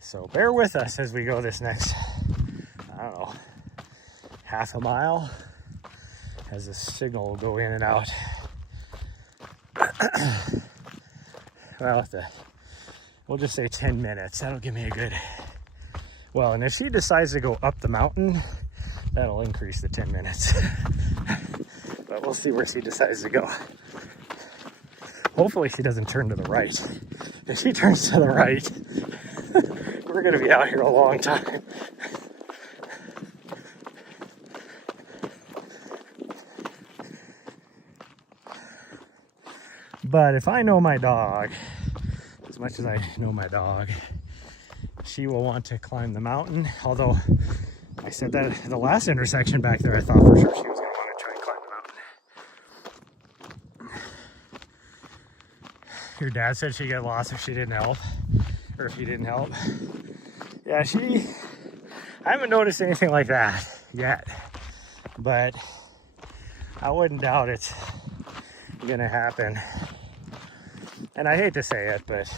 So bear with us as we go this next, I don't know, half a mile, as the signal will go in and out. Well, we'll just say 10 minutes. That'll give me a good, well, and if she decides to go up the mountain, that'll increase the 10 minutes. But we'll see where she decides to go. Hopefully she doesn't turn to the right. If she turns to the right, we're gonna be out here a long time. But if I know my dog, as much as I know my dog, she will want to climb the mountain. Although I said that at the last intersection back there, I thought for sure she was gonna want to try and climb the mountain. Your dad said she'd get lost if she didn't help, or if he didn't help. Yeah, I haven't noticed anything like that yet, but I wouldn't doubt it's gonna happen. And I hate to say it, but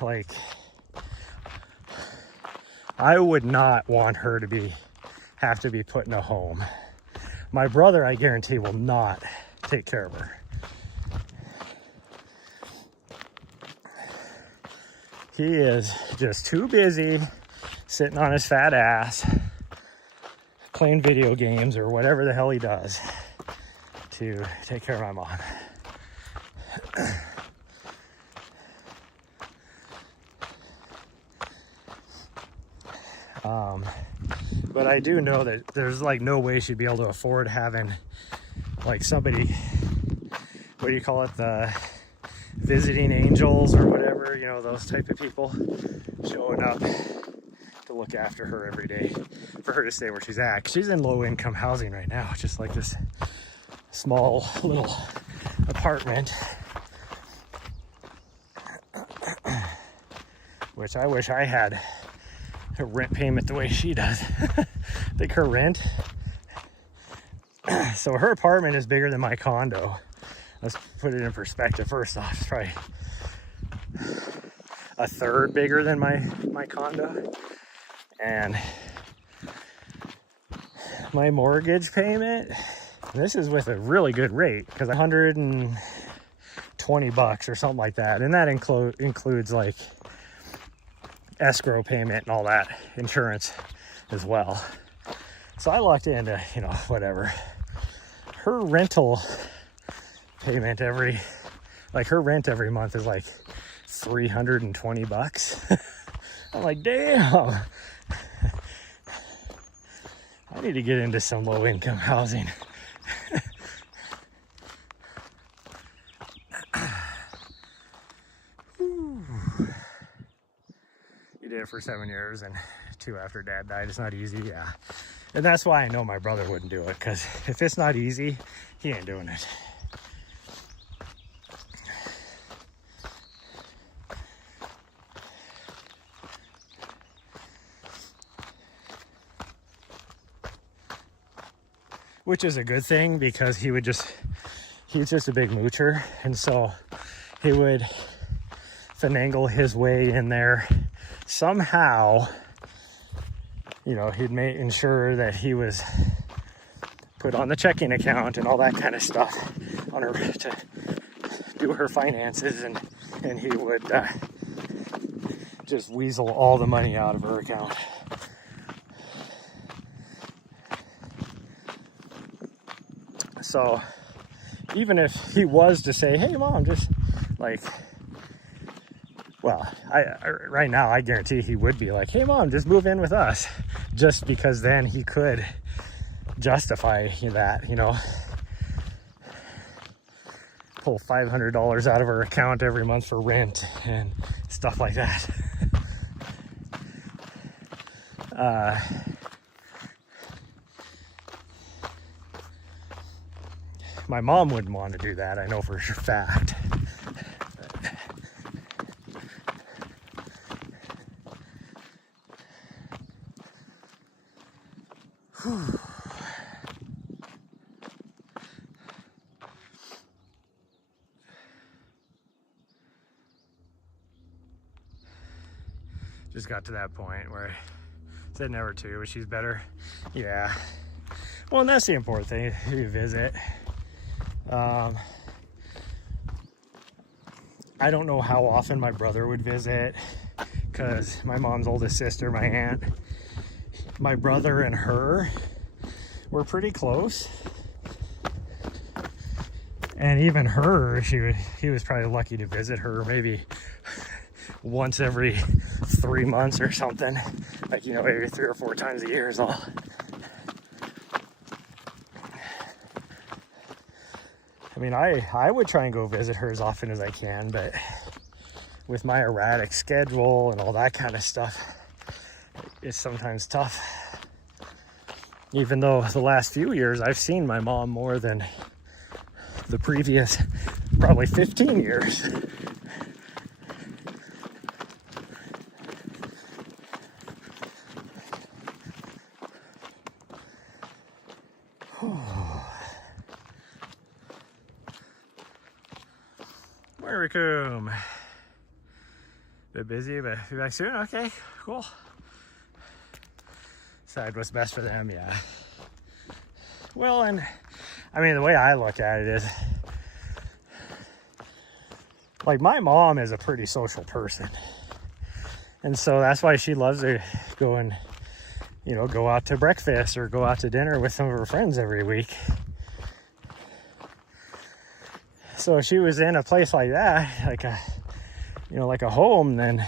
like, I would not want her to have to be put in a home. My brother, I guarantee, will not take care of her. He is just too busy sitting on his fat ass playing video games or whatever the hell he does to take care of my mom. But I do know that there's like no way she'd be able to afford having like somebody, what do you call it, the visiting angels or whatever, you know, those type of people showing up to look after her every day for her to stay where she's at. She's in low income housing right now, just like this small little apartment, which I wish I had a rent payment the way she does. I think her rent, so her apartment is bigger than my condo. Let's put it in perspective. First off, it's probably a third bigger than my condo. And my mortgage payment, this is with a really good rate, because $120 or something like that, and that includes like escrow payment and all that, insurance as well. So I locked into, you know, whatever. Her rental payment her rent every month is like $320. I'm like, damn, I need to get into some low income housing. You did it for 7 years and 2 after Dad died. It's not easy, yeah. And that's why I know my brother wouldn't do it, because if it's not easy, he ain't doing it. Which is a good thing, because he's just a big moocher, and so he would finagle his way in there somehow. You know, he'd ensure that he was put on the checking account and all that kind of stuff on her to do her finances, and he would just weasel all the money out of her account. So even if he was to say, hey mom, just like, well, right now I guarantee he would be like, hey mom, just move in with us, just because then he could justify that, you know, pull $500 out of her account every month for rent and stuff like that. My mom wouldn't want to do that, I know for sure fact. Whew. Just got to that point where I said never to, but she's better. Yeah. Well, and that's the important thing, you visit. I don't know how often my brother would visit, because my mom's oldest sister, my aunt, my brother and her were pretty close. And even her, he was probably lucky to visit her maybe once every 3 months or something. Like, you know, maybe 3 or 4 times a year is all. I mean, I would try and go visit her as often as I can, but with my erratic schedule and all that kind of stuff, it's sometimes tough. Even though the last few years I've seen my mom more than the previous probably 15 years. Where we come? Bit busy, but be back soon. Okay, cool. Decide what's best for them, yeah. Well, and I mean, the way I look at it is, like, my mom is a pretty social person. And so that's why she loves to go and, you know, go out to breakfast or go out to dinner with some of her friends every week. So if she was in a place like that, like a, you know, like a home, then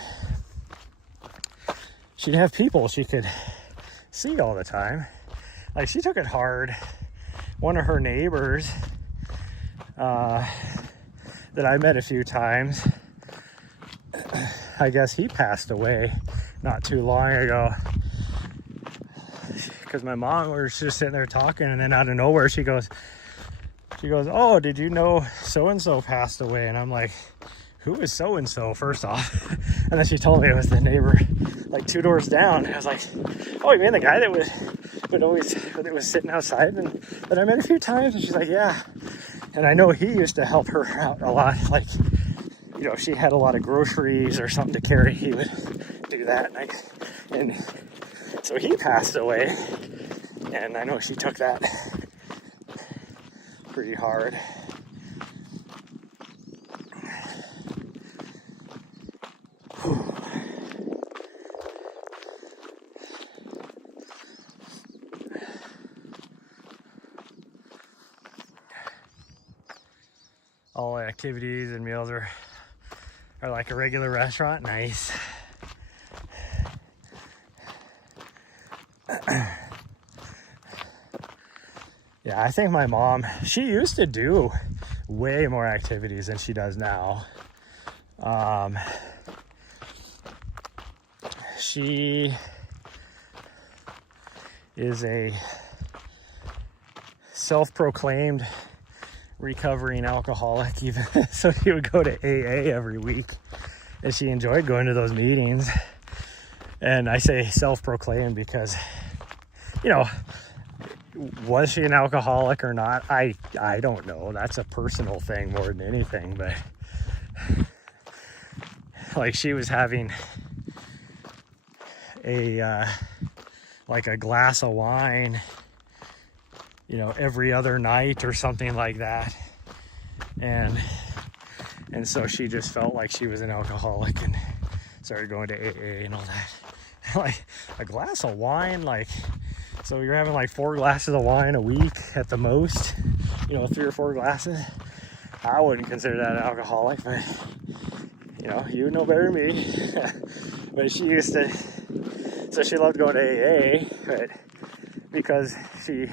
she'd have people she could see all the time. Like, she took it hard. One of her neighbors that I met a few times, I guess he passed away not too long ago. Because my mom was just sitting there talking, and then out of nowhere she goes, "Oh, did you know so-and-so passed away?" And I'm like, "Who is so-and-so, first off?" And then she told me it was the neighbor like 2 doors down. I was like, "Oh, you mean the guy that was sitting outside and that I met a few times?" And she's like, "Yeah." And I know he used to help her out a lot. Like, you know, if she had a lot of groceries or something to carry, he would do that. And so he passed away. And I know she took that pretty hard. All activities and meals are like a regular restaurant. Nice. Yeah, I think my mom, she used to do way more activities than she does now. She is a self-proclaimed recovering alcoholic, even so she would go to AA every week, and she enjoyed going to those meetings. And I say self-proclaimed because, you know, was she an alcoholic or not? I don't know. That's a personal thing more than anything. But like, she was having a like a glass of wine, you know, every other night or something like that. And so she just felt like she was an alcoholic and started going to AA and all that. Like, a glass of wine, like, so you're having like 4 glasses of wine a week at the most, you know, 3 or 4 glasses. I wouldn't consider that an alcoholic, but, you know, you know better than me. But she used to, so she loved going to AA, but because she,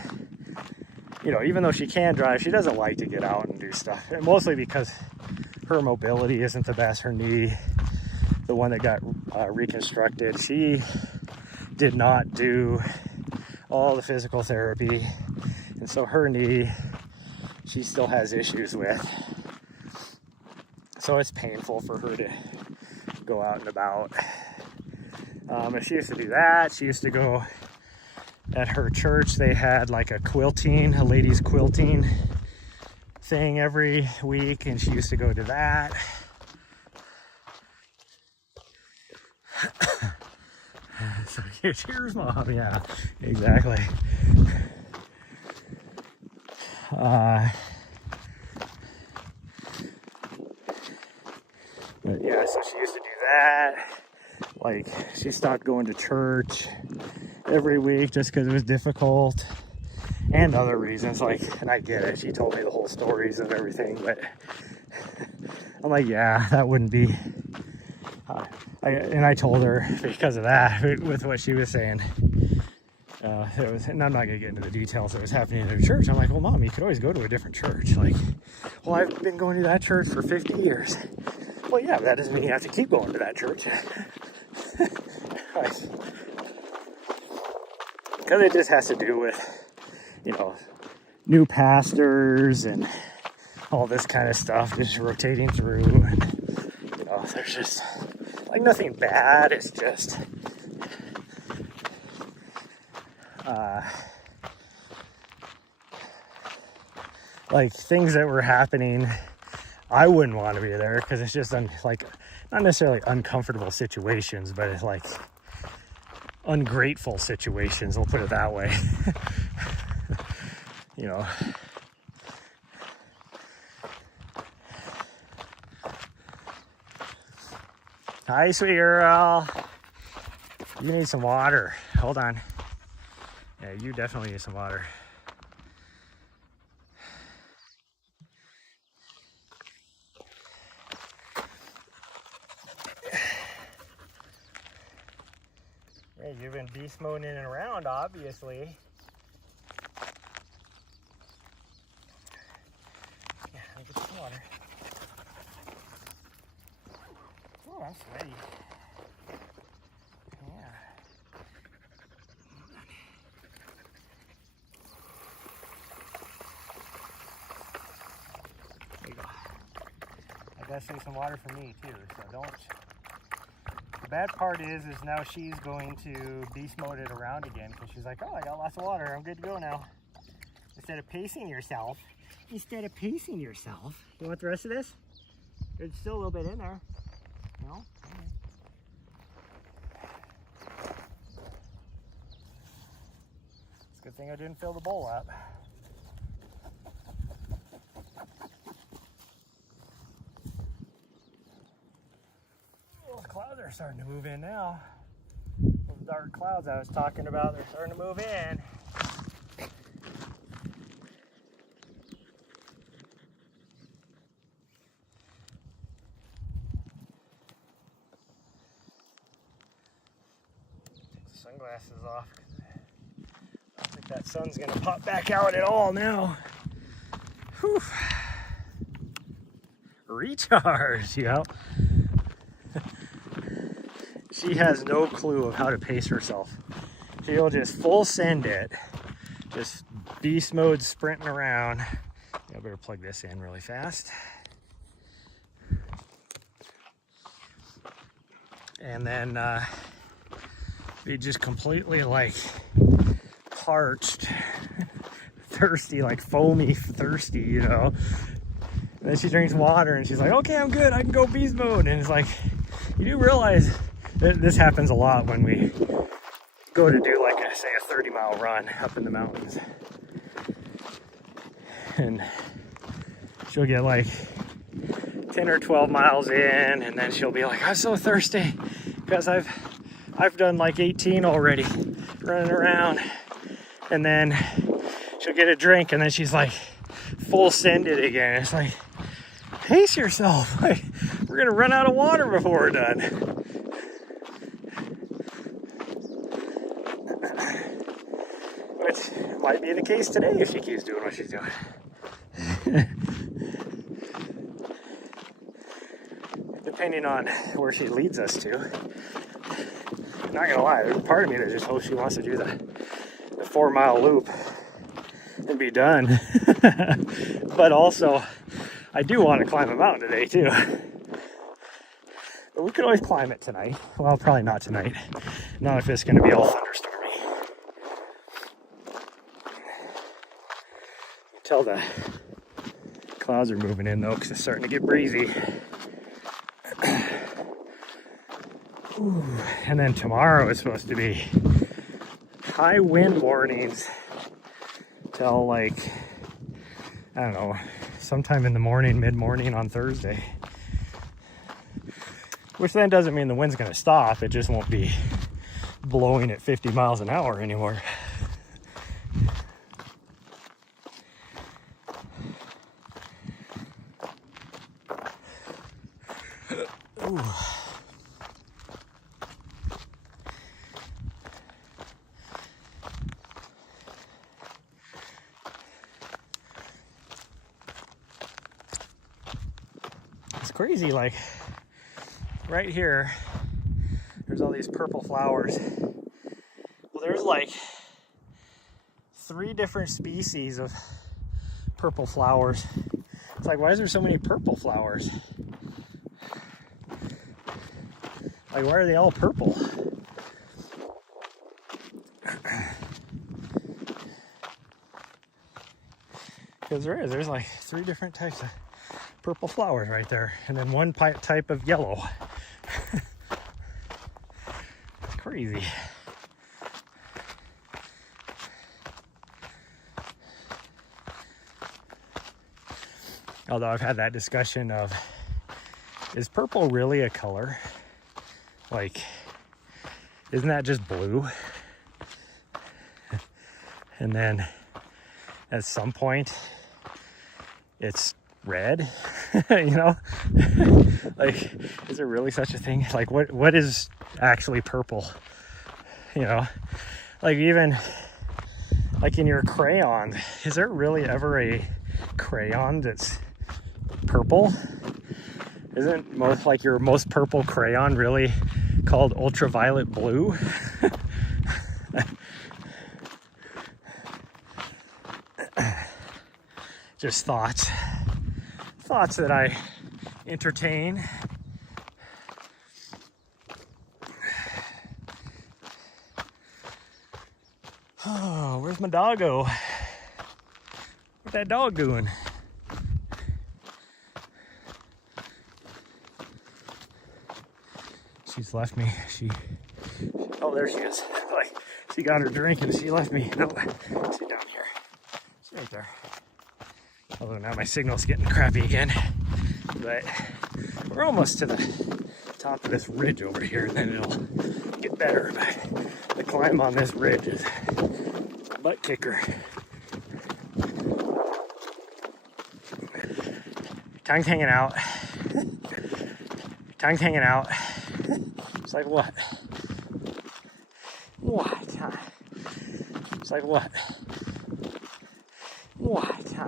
you know, even though she can drive, she doesn't like to get out and do stuff. And mostly because her mobility isn't the best. Her knee, the one that got reconstructed, she did not do all the physical therapy, and so her knee, she still has issues with. So it's painful for her to go out and about. And she used to do that. She used to go, at her church, they had like a ladies quilting thing every week, and she used to go to that. So cheers, Mom. Yeah, exactly. But yeah, so she used to do that. Like, she stopped going to church every week just because it was difficult, and other reasons. Like, and I get it. She told me the whole stories of everything, but I'm like, yeah, that wouldn't be. I told her because of that, with what she was saying. It was, and I'm not gonna get into the details that was happening in the church. I'm like, well, Mom, you could always go to a different church. Like, well, I've been going to that church for 50 years. Well, yeah, but that doesn't mean you have to keep going to that church. Because it just has to do with, you know, new pastors and all this kind of stuff just rotating through. And, you know, there's just like nothing bad. It's just like things that were happening, I wouldn't want to be there because it's just like not necessarily uncomfortable situations, but it's like ungrateful situations, we'll put it that way. You know, hi, sweet girl. You need some water. Hold on. Yeah, you definitely need some water. Hey, you've been beast moding and around, obviously. Yeah, let me get some water. Oh, I'm sweaty. Yeah. There you go. I gotta save some water for me too, so don't. The bad part is now she's going to beast mode it around again because she's like, oh, I got lots of water. I'm good to go now. Instead of pacing yourself, you want the rest of this? There's still a little bit in there. No? Okay. It's a good thing I didn't fill the bowl up. Those clouds are starting to move in now. Those dark clouds I was talking about, they're starting to move in. Sunglasses off. I don't think that sun's gonna pop back out at all now. Whew. Recharge, you know. She has no clue of how to pace herself. She'll just full send it, just beast mode sprinting around. I better plug this in really fast. And then be just completely like parched, thirsty, like foamy thirsty, you know. And then she drinks water and she's like, okay, I'm good, I can go beast mode. And it's like, you do realize that this happens a lot when we go to do like say a 30-mile run up in the mountains. And she'll get like 10 or 12 miles in and then she'll be like, I'm so thirsty because I've done like 18 already running around. And then she'll get a drink and then she's like full send it again. It's like, pace yourself. Like, we're gonna run out of water before we're done. Which might be the case today if she keeps doing what she's doing. Depending on where she leads us to. I'm not gonna lie, there's a part of me that just hopes she wants to do the 4-mile loop and be done. But also, I do want to climb a mountain today too. But we could always climb it tonight. Well, probably not tonight. Not if it's gonna be all thunderstormy. Tell the clouds are moving in though, because it's starting to get breezy. Ooh. And then tomorrow is supposed to be high wind warnings till like, I don't know, sometime in the morning, mid-morning on Thursday. Which then doesn't mean the wind's gonna stop, it just won't be blowing at 50 miles an hour anymore. Ooh. It's crazy, like right here, there's all these purple flowers. Well, there's like 3 different species of purple flowers. It's like, why is there so many purple flowers? Like, why are they all purple? Because there's like 3 different types of purple flowers right there, and then 1 type of yellow. It's crazy. Although I've had that discussion of, is purple really a color? Like, Isn't that just blue? And then at some point it's red, you know? Like, is there really such a thing? Like, what is actually purple? You know, like, even like in your crayon, is there really ever a crayon that's purple? Isn't most, like, your most purple crayon really called ultraviolet blue? Just thoughts that I entertain. Oh, where's my doggo? What's that dog doing? She's left me. Oh, there she is. Like, she got her drink and she left me. No, she's down here. She's right there. Although now my signal's getting crappy again. But we're almost to the top of this ridge over here, and then it'll get better. But the climb on this ridge is a butt kicker. Tongue's hanging out. Tongue's hanging out. It's like, what? What? Huh? It's like, what? What? Huh?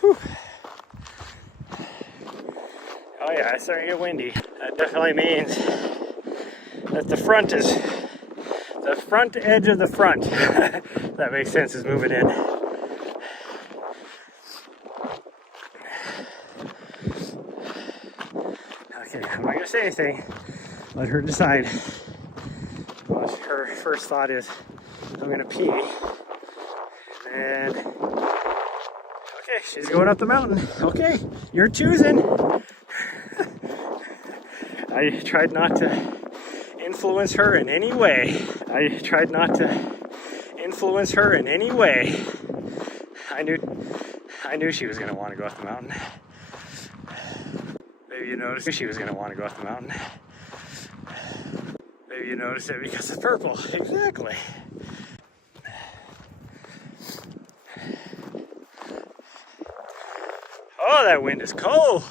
Whew. Oh yeah, it's starting to get windy. That definitely means that the front edge of the front, that makes sense, is moving in. Okay, I'm not gonna say anything. Let her decide. Well, her first thought is, I'm gonna pee. And okay, she's going up the mountain. Okay, you're choosing. I tried not to influence her in any way. I knew she was gonna want to go up the mountain. Maybe you noticed she was gonna want to go up the mountain. Maybe you noticed it because it's purple. Exactly. Oh, that wind is cold.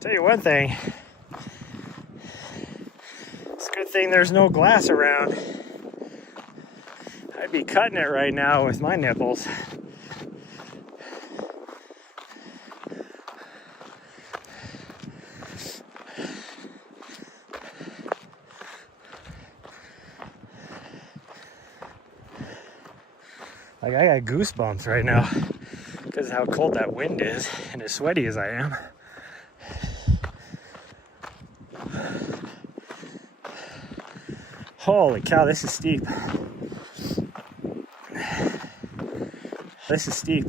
Tell you one thing. It's a good thing there's no glass around. I'd be cutting it right now with my nipples. Like, I got goosebumps right now because of how cold that wind is and as sweaty as I am. Holy cow, this is steep. This is steep.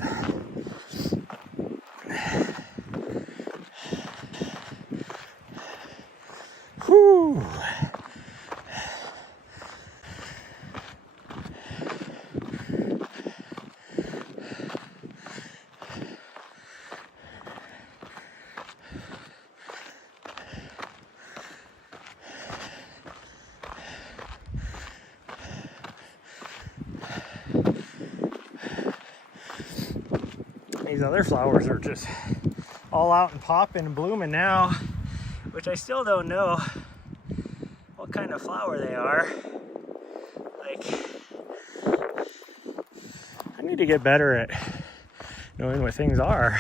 Whew. These other flowers are just all out and popping and blooming now, which I still don't know what kind of flower they are. Like, I need to get better at knowing what things are.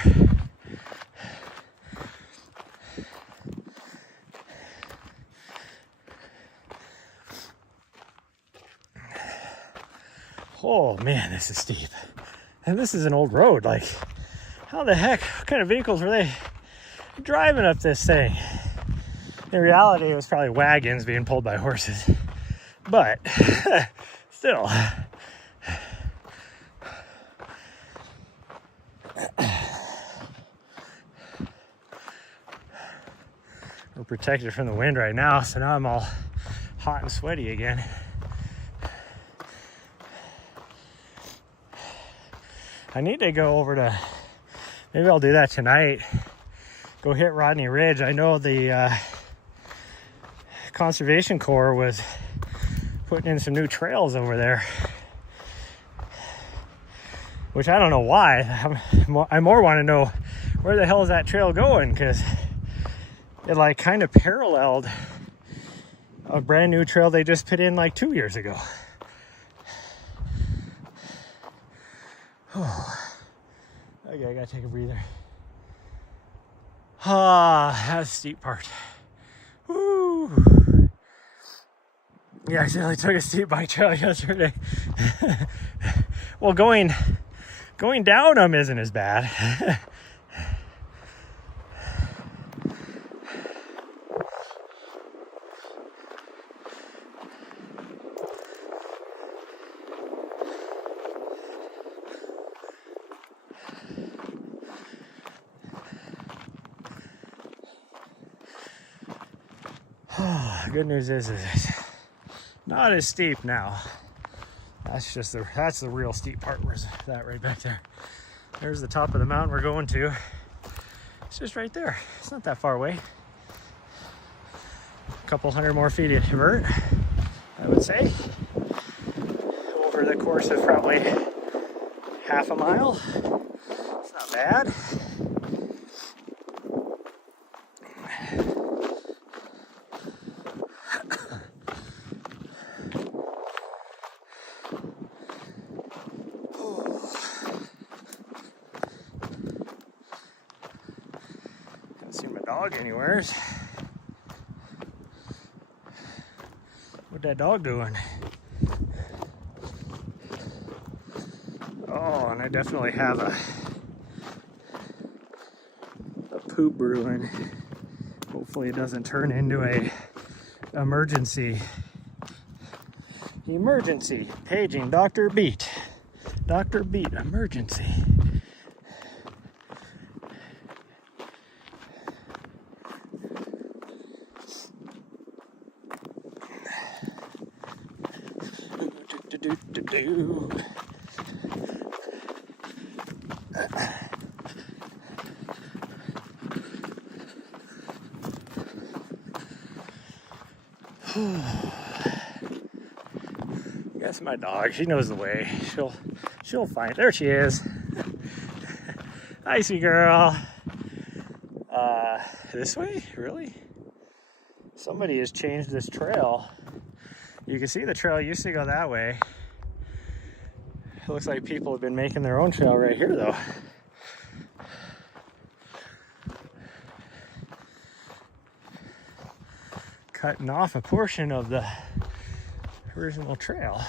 Oh man, this is steep. And this is an old road. Like, how the heck, what kind of vehicles were they driving up this thing? In reality, it was probably wagons being pulled by horses. But, still. We're protected from the wind right now, so now I'm all hot and sweaty again. I need to go over to, maybe I'll do that tonight, go hit Rodney Ridge. I know the Conservation Corps was putting in some new trails over there, which I don't know why. I more want to know where the hell is that trail going, because it like kind of paralleled a brand new trail they just put in like 2 years ago. Okay, I gotta take a breather. That's a steep part. Woo. Yeah, I actually took a steep bike trail yesterday. Well, going down them isn't as bad. Good news is it's not as steep now. That's the real steep part. Where's that right back there? There's the top of the mountain we're going to. It's just right there. It's not that far away. A couple hundred more feet of vert, I would say. Over the course of probably half a mile. It's not bad. Dog anywheres. What that dog doing? Oh, and I definitely have a poop brewing. Hopefully it doesn't turn into a emergency paging Dr. Beat. Dr. Beat emergency. That's my dog. She knows the way. She'll find. There she is. Icy girl. This way? Really? Somebody has changed this trail. You can see the trail used to go that way. It looks like people have been making their own trail right here, though. Cutting off a portion of the original trail.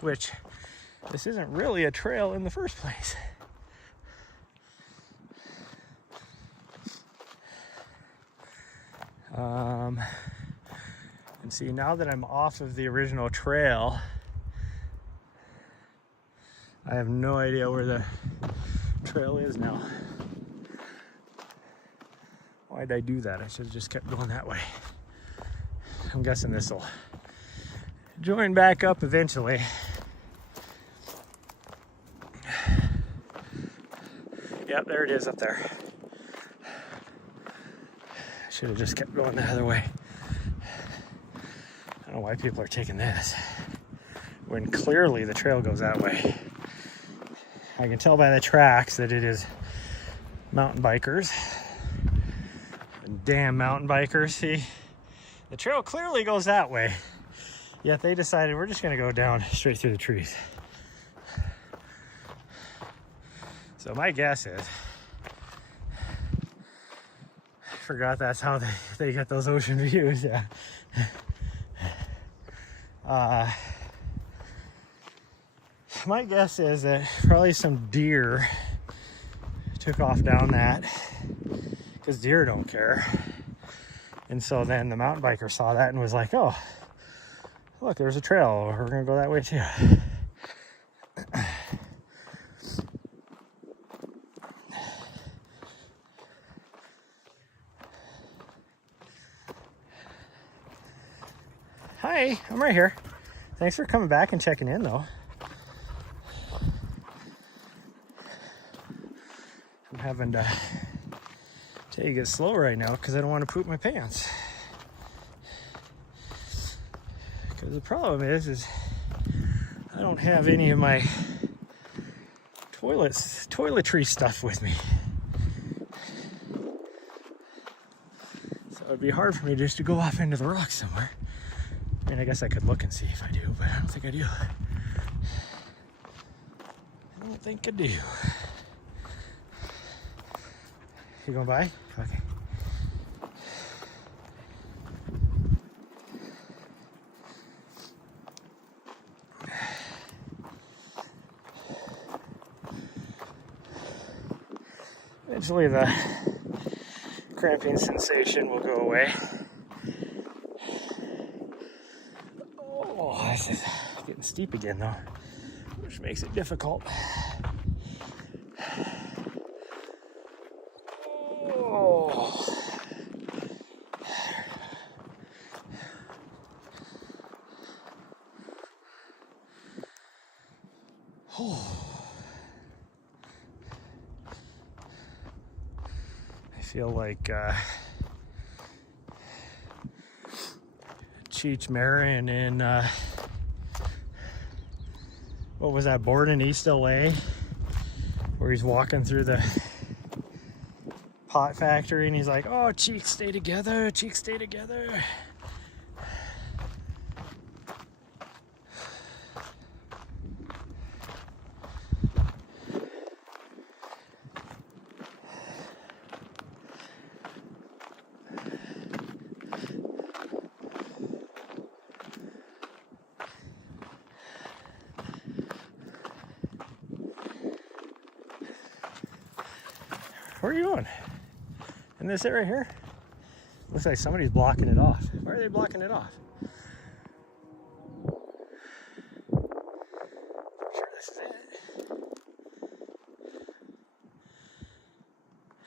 Which, this isn't really a trail in the first place. And see, now that I'm off of the original trail, I have no idea where the trail is now. Why'd I do that? I should have just kept going that way. I'm guessing this will join back up eventually. Yep, there it is up there. Should have just kept going the other way. I don't know why people are taking this when clearly the trail goes that way. I can tell by the tracks that it is mountain bikers. Damn mountain bikers. See, the trail clearly goes that way, yet they decided we're just going to go down straight through the trees. So my guess is, I forgot that's how they get those ocean views. Yeah. My guess is that probably some deer took off down that, because deer don't care. And so then the mountain biker saw that and was like, oh, look, there's a trail. We're going to go that way too. Hi, I'm right here. Thanks for coming back and checking in, though. I'm having to take it slow right now because I don't want to poop my pants. Because the problem is I don't have any of my toiletry stuff with me. So it'd be hard for me just to go off into the rocks somewhere. I mean, I guess I could look and see if I do, but I don't think I do. I don't think I do. You going by? Okay. Eventually the cramping sensation will go away. Oh, this is getting steep again though, which makes it difficult. I feel like Cheech Marin in what was that, Born in East LA, where he's walking through the pot factory and he's like, oh, cheeks stay together, cheeks stay together. Where are you going? In this area here? Looks like somebody's blocking it off. Why are they blocking it off? I'm sure this is it.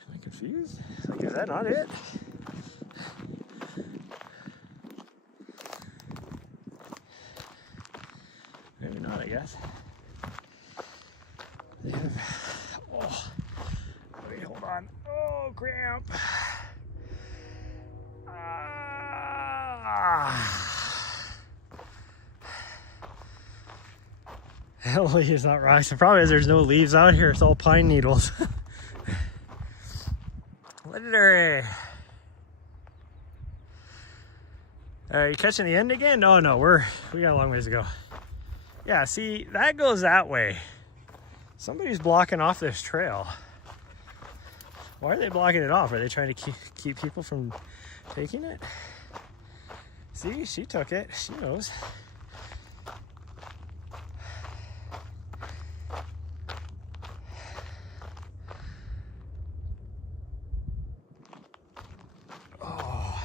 Am I confused? Like, is that not it? Maybe not, I guess. They have, oh. Hold on. Oh, cramp. Hell, leaves not rising. The problem is there's no leaves out here. It's all pine needles. Literally. Are you catching the end again? No, we got a long ways to go. Yeah, see, that goes that way. Somebody's blocking off this trail. Why are they blocking it off? Are they trying to keep people from taking it? See, she took it. She knows. Oh.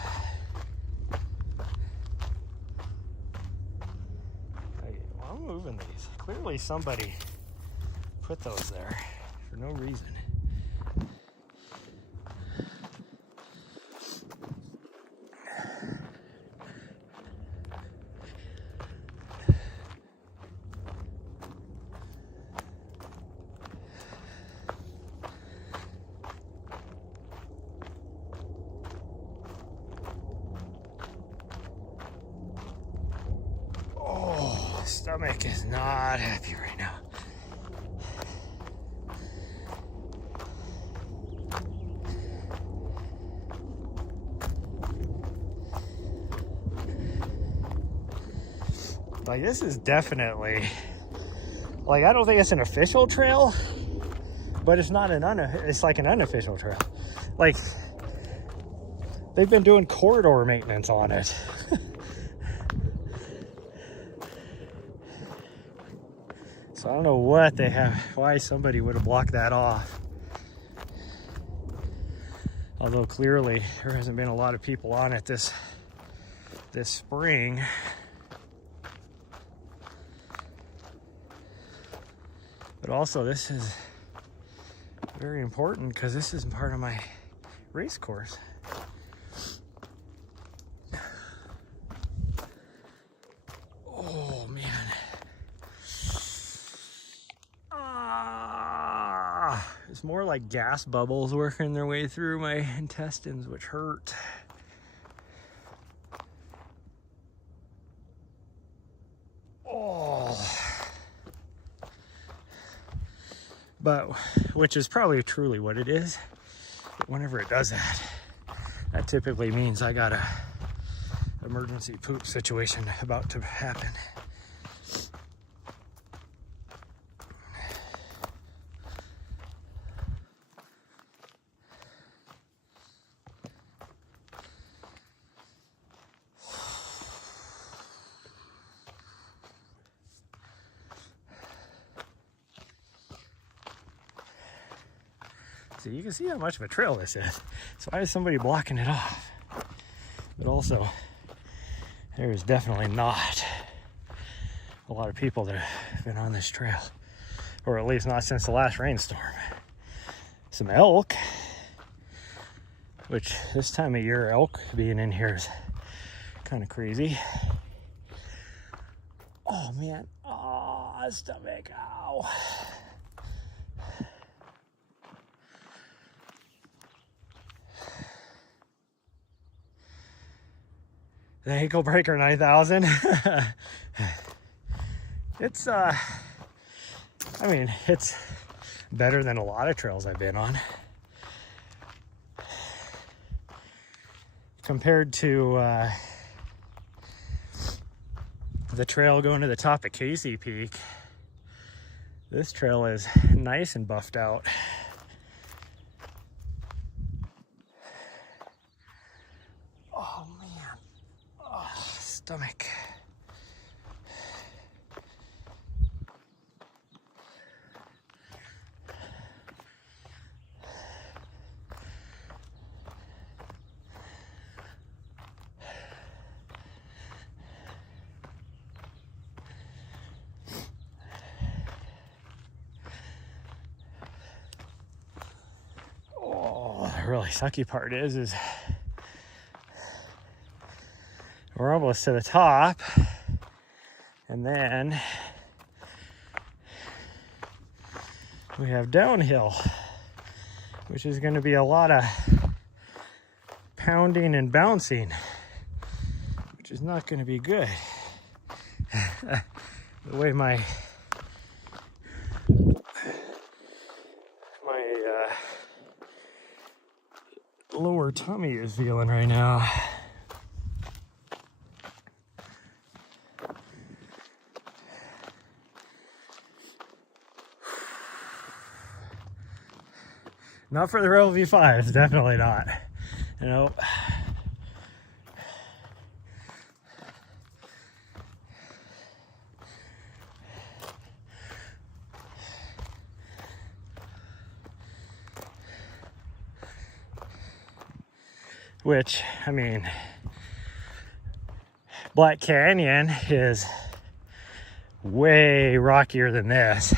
Well, I'm moving these. Clearly somebody put those there for no reason. Stomach is not happy right now. Like, this is definitely, like, I don't think it's an official trail, but it's not it's like an unofficial trail. Like, they've been doing corridor maintenance on it. So I don't know what they have, why somebody would have blocked that off. Although clearly there hasn't been a lot of people on it this spring. But also this is very important because this is part of my race course. Oh man. It's more like gas bubbles working their way through my intestines, which hurt. Oh. But, which is probably truly what it is. But whenever it does that, that typically means I got a emergency poop situation about to happen. So you can see how much of a trail this is. So why is somebody blocking it off? But also, there is definitely not a lot of people that have been on this trail, or at least not since the last rainstorm. Some elk, which this time of year elk being in here is kind of crazy. Oh man, oh, stomach, ow. The ankle breaker 9000. It's I mean, it's better than a lot of trails I've been on. Compared to the trail going to the top of Casey Peak, this trail is nice and buffed out. Oh man, oh, stomach. The really sucky part is we're almost to the top, and then we have downhill, which is going to be a lot of pounding and bouncing, which is not going to be good. The way my lower tummy is feeling right now. Not for the Rebel V5s, definitely not. You know. Which, I mean, Black Canyon is way rockier than this.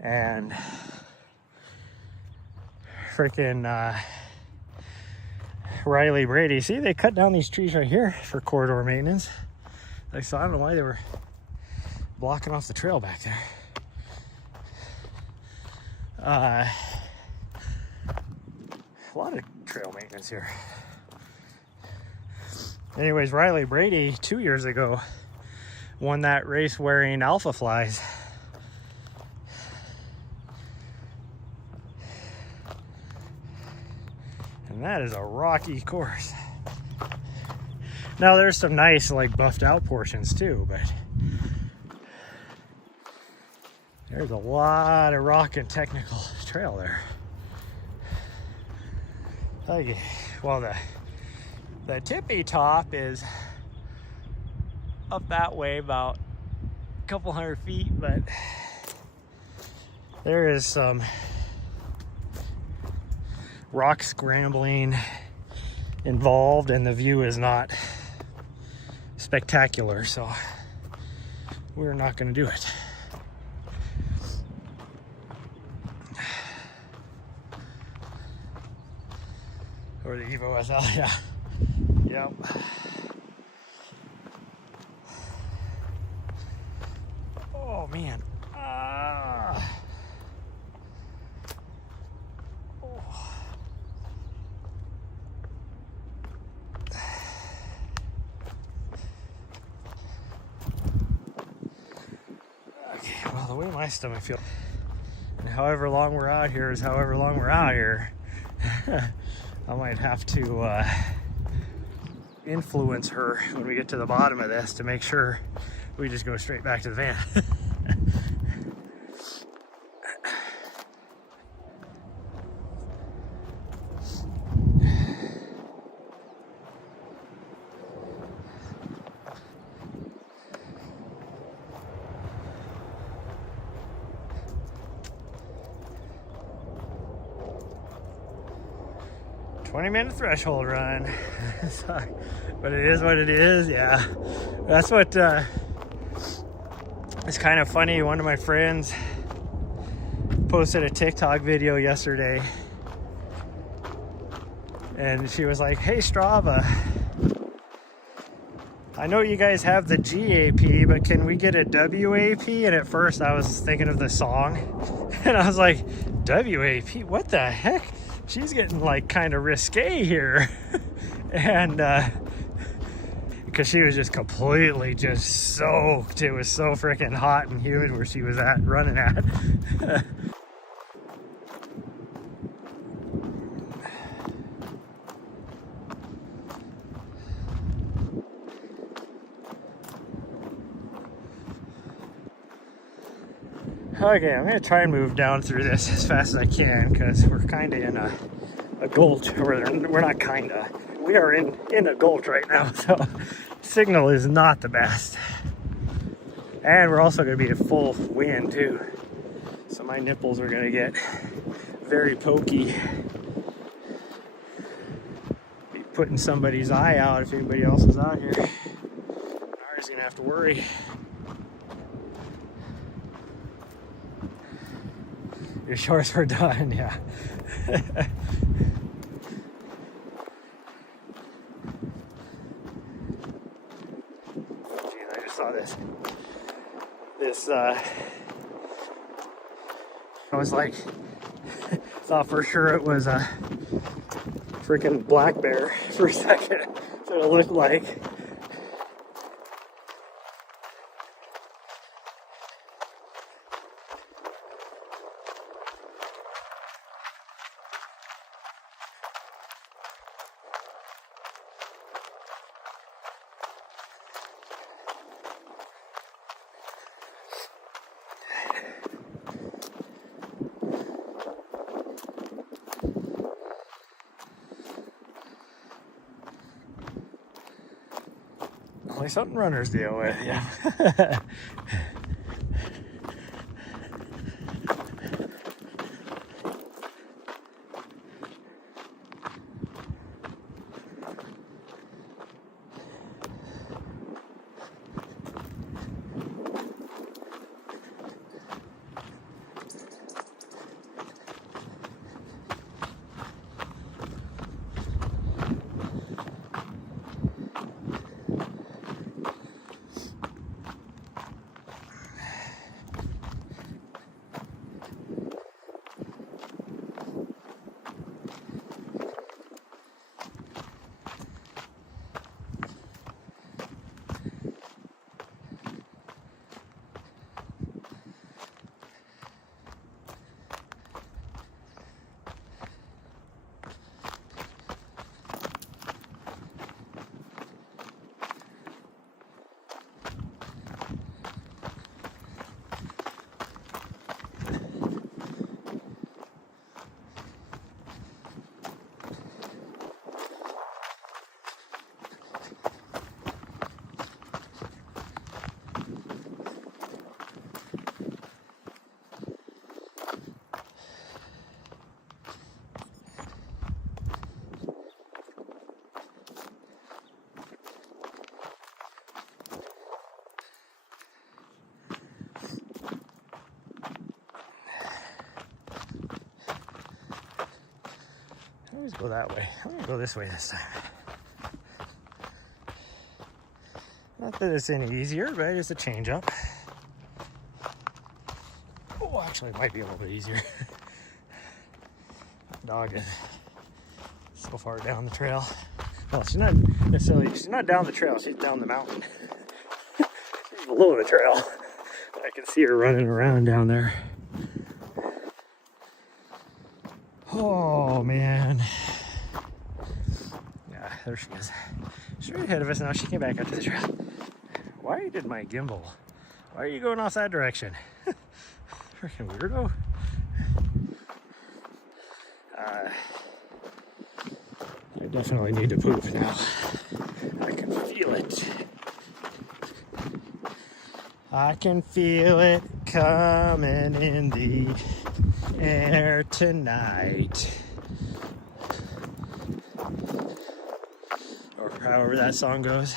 And freaking Riley Brady, see, they cut down these trees right here for corridor maintenance. Like, so I don't know why they were blocking off the trail back there. A lot of trail maintenance here. Anyways, Riley Brady 2 years ago won that race wearing Alpha Flies. And that is a rocky course. Now there's some nice like buffed out portions too, but there's a lot of rock and technical trail there. Okay, well the tippy top is up that way about a couple hundred feet, but there is some rock scrambling involved and the view is not spectacular, so we're not going to do it. Or the Evo SL, yeah. Yep. Oh man. my stomach feels. And however long we're out here is however long we're out here. I might have to influence her when we get to the bottom of this to make sure we just go straight back to the van. Minute threshold run. But it is what it is. Yeah, that's what it's kind of funny. One of my friends posted a TikTok video yesterday, and she was like, hey Strava, I know you guys have the GAP, but can we get a WAP? And at first I was thinking of the song, and I was like, WAP, what the heck? She's getting like kind of risque here. And because she was just completely just soaked. It was so freaking hot and humid where she was at, running at. Okay, I'm gonna try and move down through this as fast as I can because we're kind of in a gulch. We're not kind of. We are in a gulch right now, so signal is not the best. And we're also gonna be in full wind too, so my nipples are gonna get very pokey. Be putting somebody's eye out if anybody else is out here. Nahri's gonna have to worry. Your shorts were done, yeah. Jeez, I just saw this. I was like, thought for sure it was a freaking black bear for a second. That's what it looked like. Only something runners deal with, yeah. Let's go that way. I'm gonna go this way this time. Not that it's any easier, but it's a change up. Oh, actually, it might be a little bit easier. Dog is so far down the trail. Well, she's not necessarily, she's not down the trail, she's down the mountain. She's below the trail. I can see her running around down there. Oh man. Yeah, there she is. She's right ahead of us now. She came back up to the trail. Why did my gimbal? Why are you going off that direction? Freaking weirdo. I definitely need to poop now. I can feel it. I can feel it coming in the air tonight. Or however that song goes.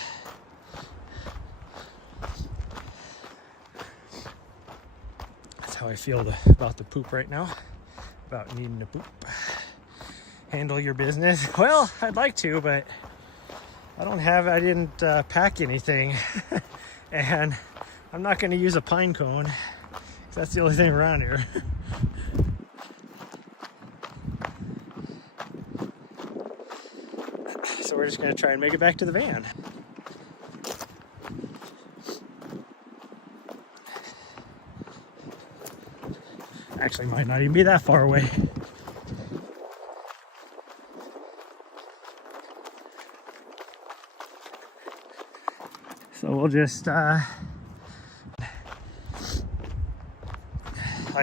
That's how I feel about the poop right now. About needing to poop. Handle your business. Well, I'd like to, but I didn't pack anything. And I'm not going to use a pine cone. That's the only thing around here. So we're just going to try and make it back to the van. Actually, might not even be that far away. So we'll just, like,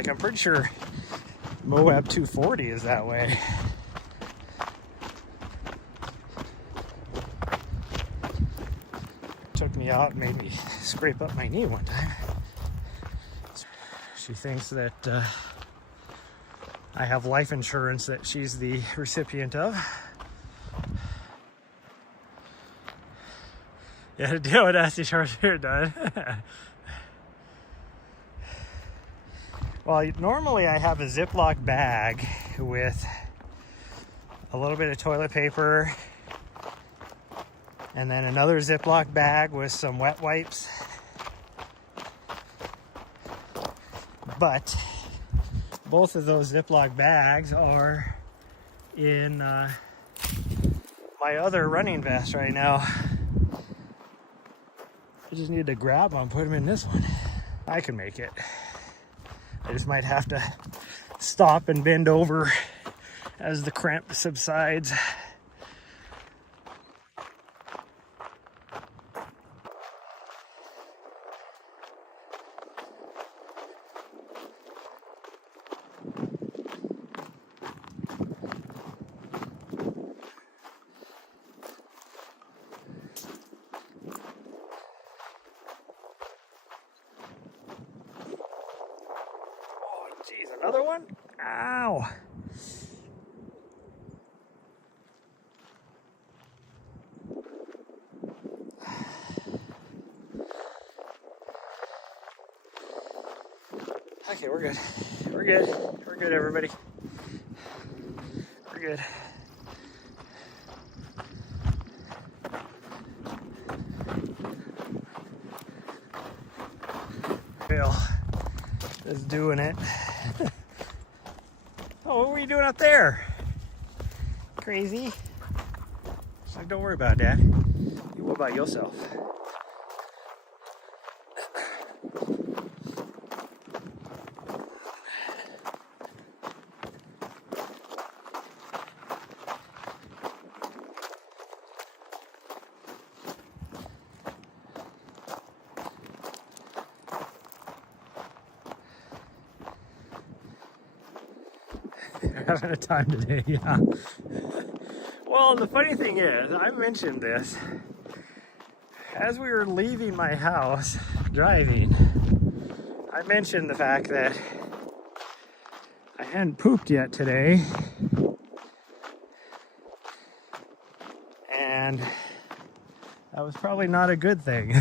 I'm pretty sure Moab 240 is that way. Took me out and made me scrape up my knee one time. She thinks that I have life insurance that she's the recipient of. Yeah, to deal with nasty shorts here done. Well, normally I have a Ziploc bag with a little bit of toilet paper and then another Ziploc bag with some wet wipes. But both of those Ziploc bags are in my other running vest right now. I just need to grab them, put them in this one. I can make it. I just might have to stop and bend over as the cramp subsides. Jeez, another one? Ow! Okay, we're good. We're good. We're good, everybody. We're good. Bill is doing it. Oh, what were you doing up there? Crazy. She's like, don't worry about it, Dad. What about yourself? Having a time today, yeah. Well, the funny thing is, I mentioned this as we were leaving my house driving. I mentioned the fact that I hadn't pooped yet today, and that was probably not a good thing.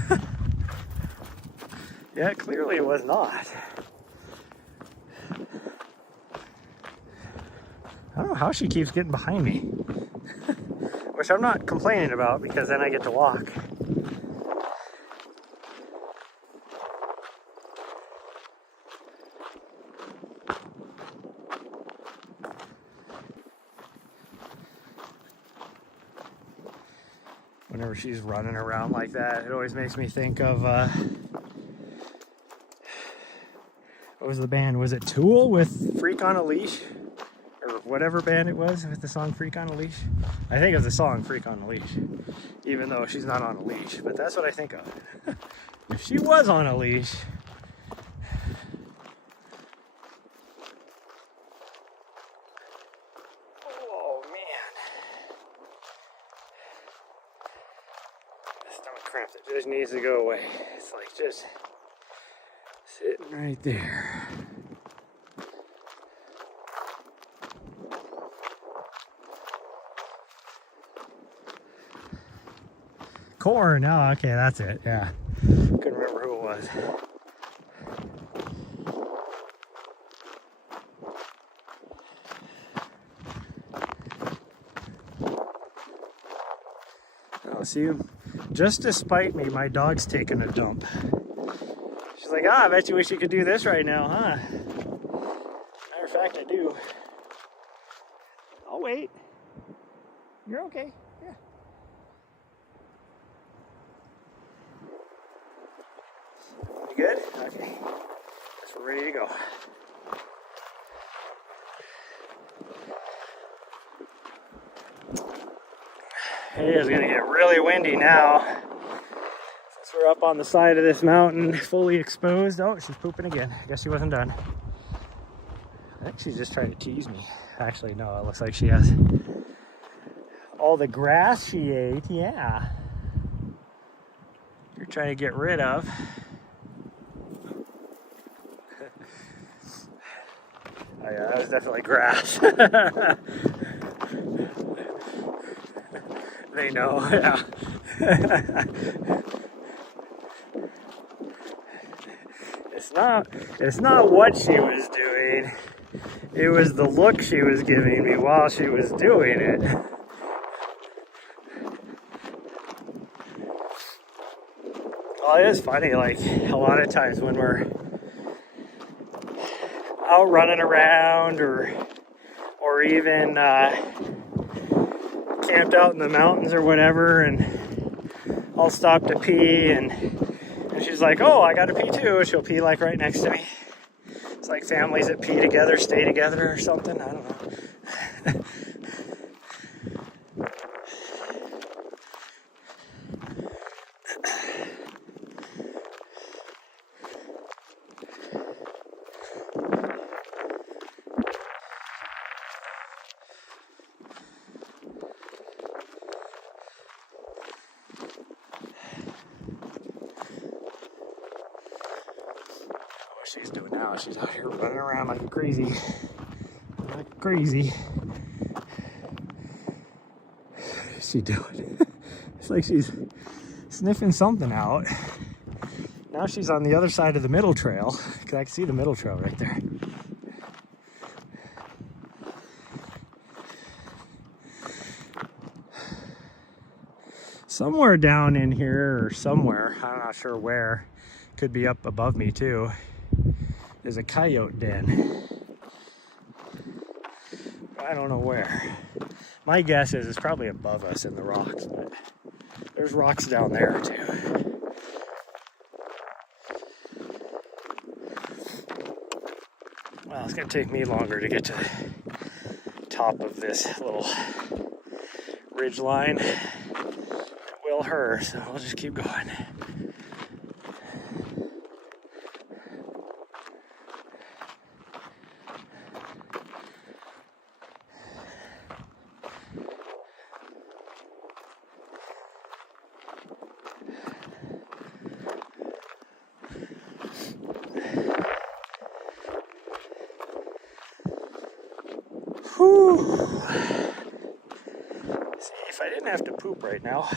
Yeah, clearly it was not. I don't know how she keeps getting behind me. Which I'm not complaining about because then I get to walk. Whenever she's running around like that, it always makes me think of What was the band? Was it Tool with Freak on a Leash? Or whatever band it was with the song Freak on a Leash? I think of the song Freak on a Leash, even though she's not on a leash, but that's what I think of. If she was on a leash. Oh man. My stomach cramp that just needs to go away. It's like just sitting right there. Corn, oh, okay, that's it, yeah. Couldn't remember who it was. Oh, see, just despite me, my dog's taking a dump. She's like, I bet you wish you could do this right now, huh? Matter of fact, I do. I'll wait. You're okay, yeah. You good? Okay. Guess we're ready to go. It is going to get really windy now. Since we're up on the side of this mountain, fully exposed. Oh, she's pooping again. I guess she wasn't done. I think she's just trying to tease me. Actually, no, it looks like she has all the grass she ate. Yeah. You're trying to get rid of. Oh yeah, that was definitely grass. They know, yeah. It's not what she was doing. It was the look she was giving me while she was doing it. Well, it is funny, like a lot of times when we're out running around or even camped out in the mountains or whatever, and I'll stop to pee, and she's like, oh, I gotta pee too. She'll pee like right next to me. It's like families that pee together stay together or something. I don't know. She's doing now. She's out here running around like crazy. Like crazy. What's she doing? It's like she's sniffing something out. Now she's on the other side of the middle trail, because I can see the middle trail right there. Somewhere down in here, or somewhere, I'm not sure where, could be up above me too, is a coyote den. I don't know where. My guess is it's probably above us in the rocks, but there's rocks down there too. Well, it's gonna take me longer to get to the top of this little ridge line than it will her, so we'll just keep going. Whew. See, if I didn't have to poop right now,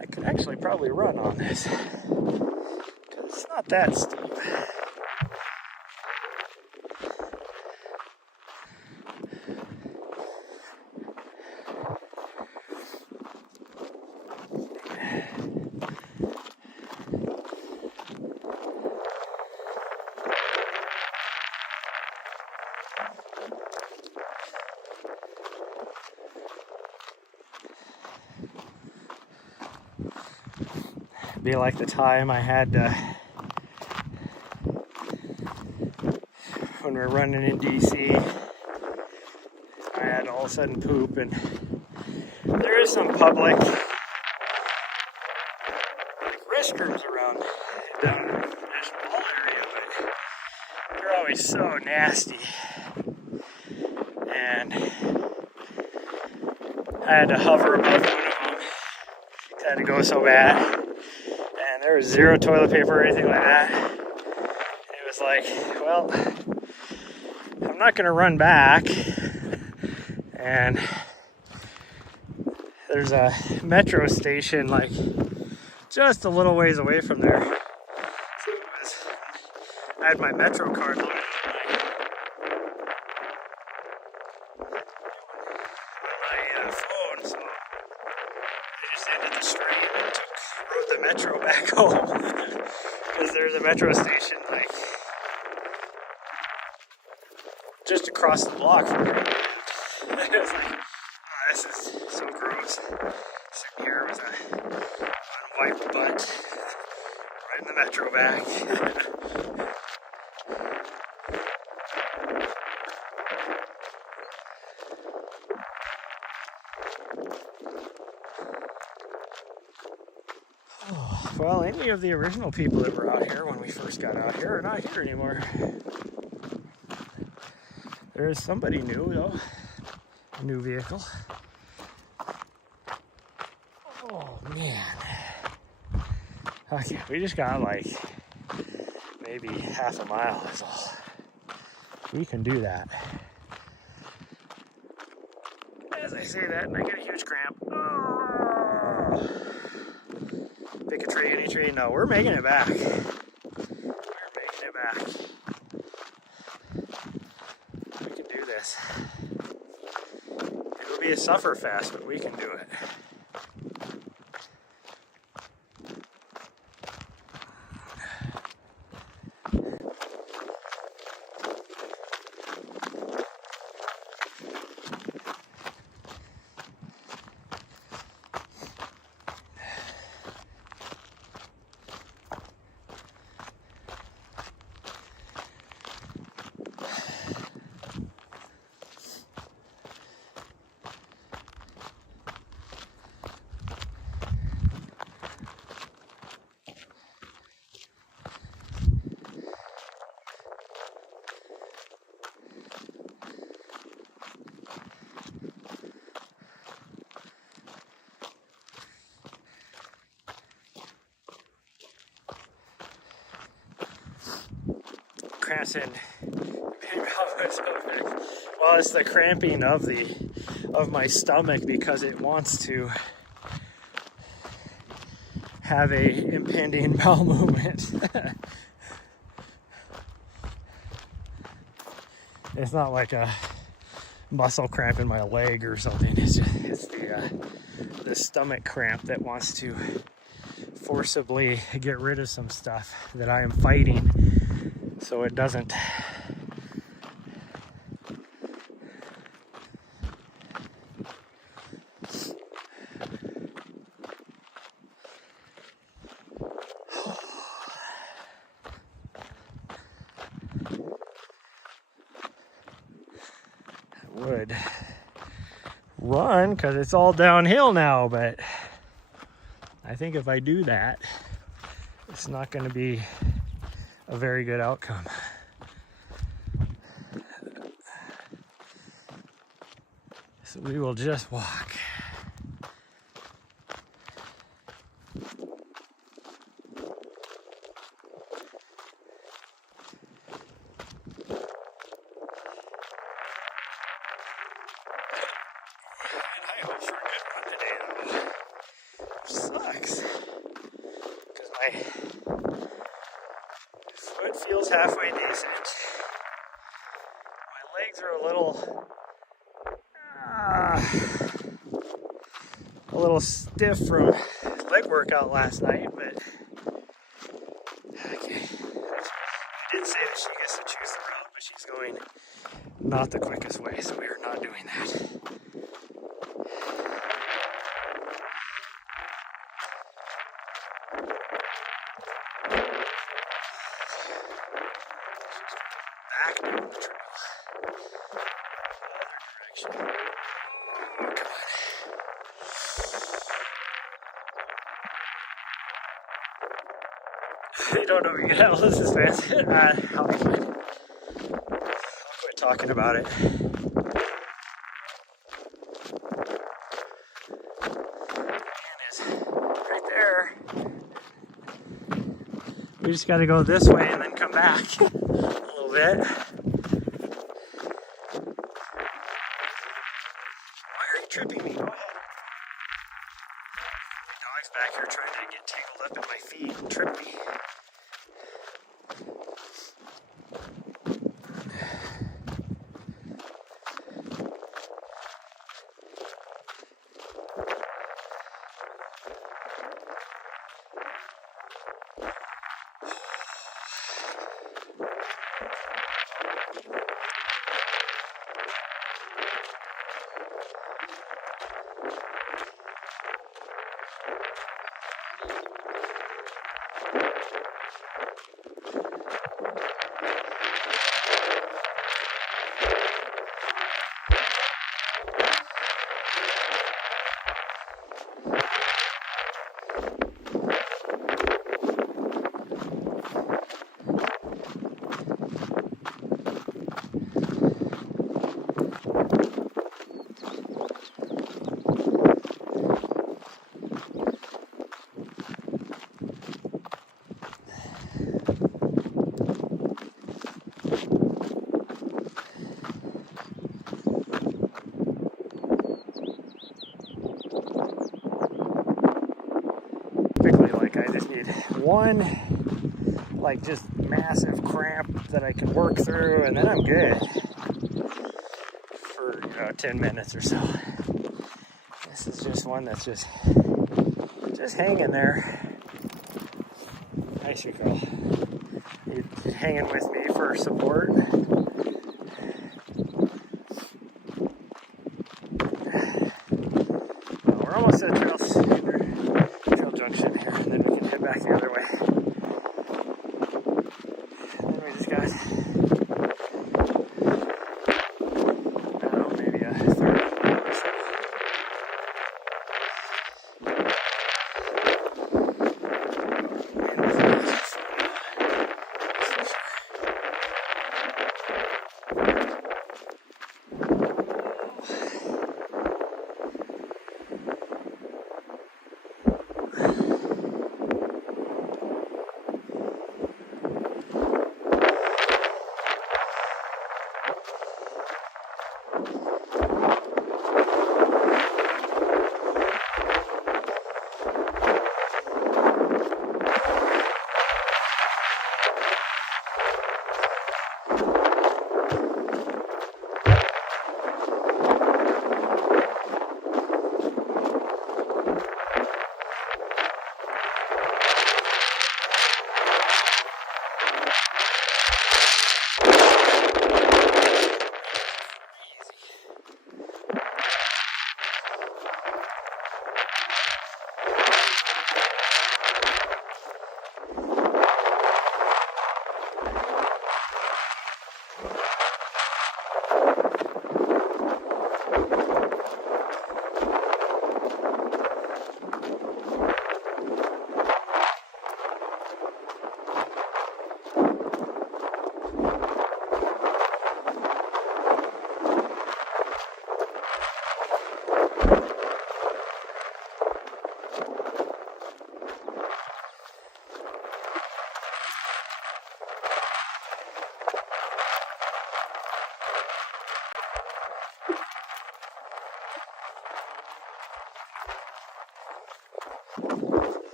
I could actually probably run on this, because it's not that steep. Be like the time I had to when we were running in DC. I had to all of a sudden poop, and there is some public restrooms around down in this mall area, but they're always so nasty. And I had to hover above one of them. I had to go so bad. And there was zero toilet paper or anything like that. It was like, well, I'm not going to run back. And there's a metro station like just a little ways away from there. So I had my metro card loaded on my phone, so I just ended the stream and rode the metro back home. Because there's a metro station like just across the block from me. It was like, oh, this is so gross. Sitting here with a unwiped butt, right in the metro bag. Oh, well, any of the original people that were out here when we first got out here are not here anymore. There's somebody new though. A new vehicle. Oh man. Okay, we just got like maybe half a mile is all. We can do that. As I say that, and I get a huge cramp. Oh. Pick a tree, any tree. No, we're making it back. We're making it back. We can do this. It'll be a suffer fest, but we can do it. Cramps in. Well, it's the cramping of my stomach because it wants to have a impending bowel movement. It's not like a muscle cramp in my leg or something. It's the stomach cramp that wants to forcibly get rid of some stuff that I am fighting, so it doesn't. Would run because it's all downhill now, but I think if I do that, it's not going to be a very good outcome. So we will just walk. I hope for a good run today, though. Sucks. Because my foot feels halfway decent. My legs are a little stiff from leg workout last night, but okay. I did say that she gets to choose the route, but she's going not the quickest way, so we are not doing that. Back to the I don't know what the hell this is, man. I'll quit talking about it. Man is right there. We just got to go this way and then come back a little bit. Why are you tripping me? Go ahead. Dog's back here trying to get tangled up in my feet and trip me. I just need one, like, just massive cramp that I can work through, and then I'm good for 10 minutes or so. This is just one that's just hanging there. Nice, girl. You're hanging with me for support. Well, we're almost at trail junction here, and then we can head back the other way. And then we just got, I don't know, maybe a 30 or so.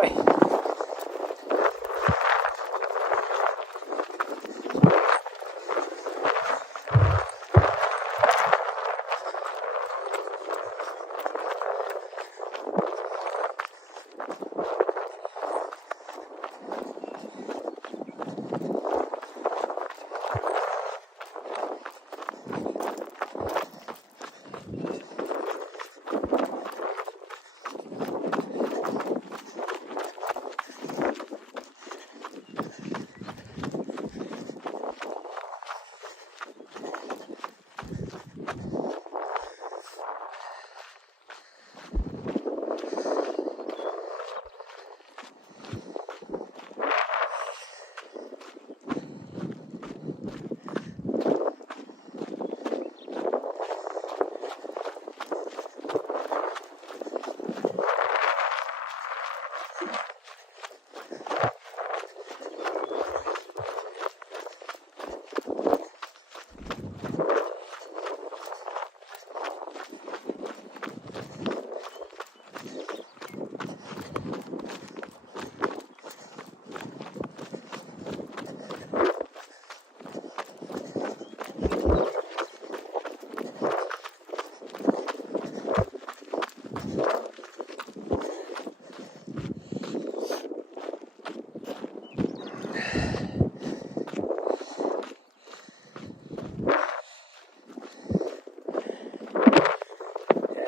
way.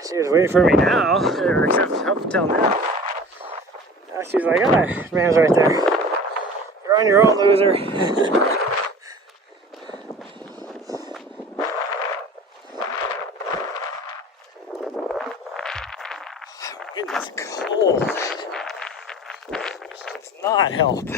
She was waiting for me now, or up until now. Now she's like, oh, man's right there. You're on your own, loser. It is cold. This does not help.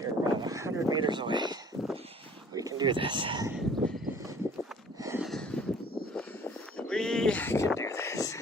You're about 100 meters away. We can do this. We can do this.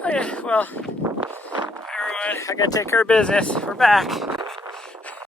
Okay, well, everyone, I gotta take care of business. We're back.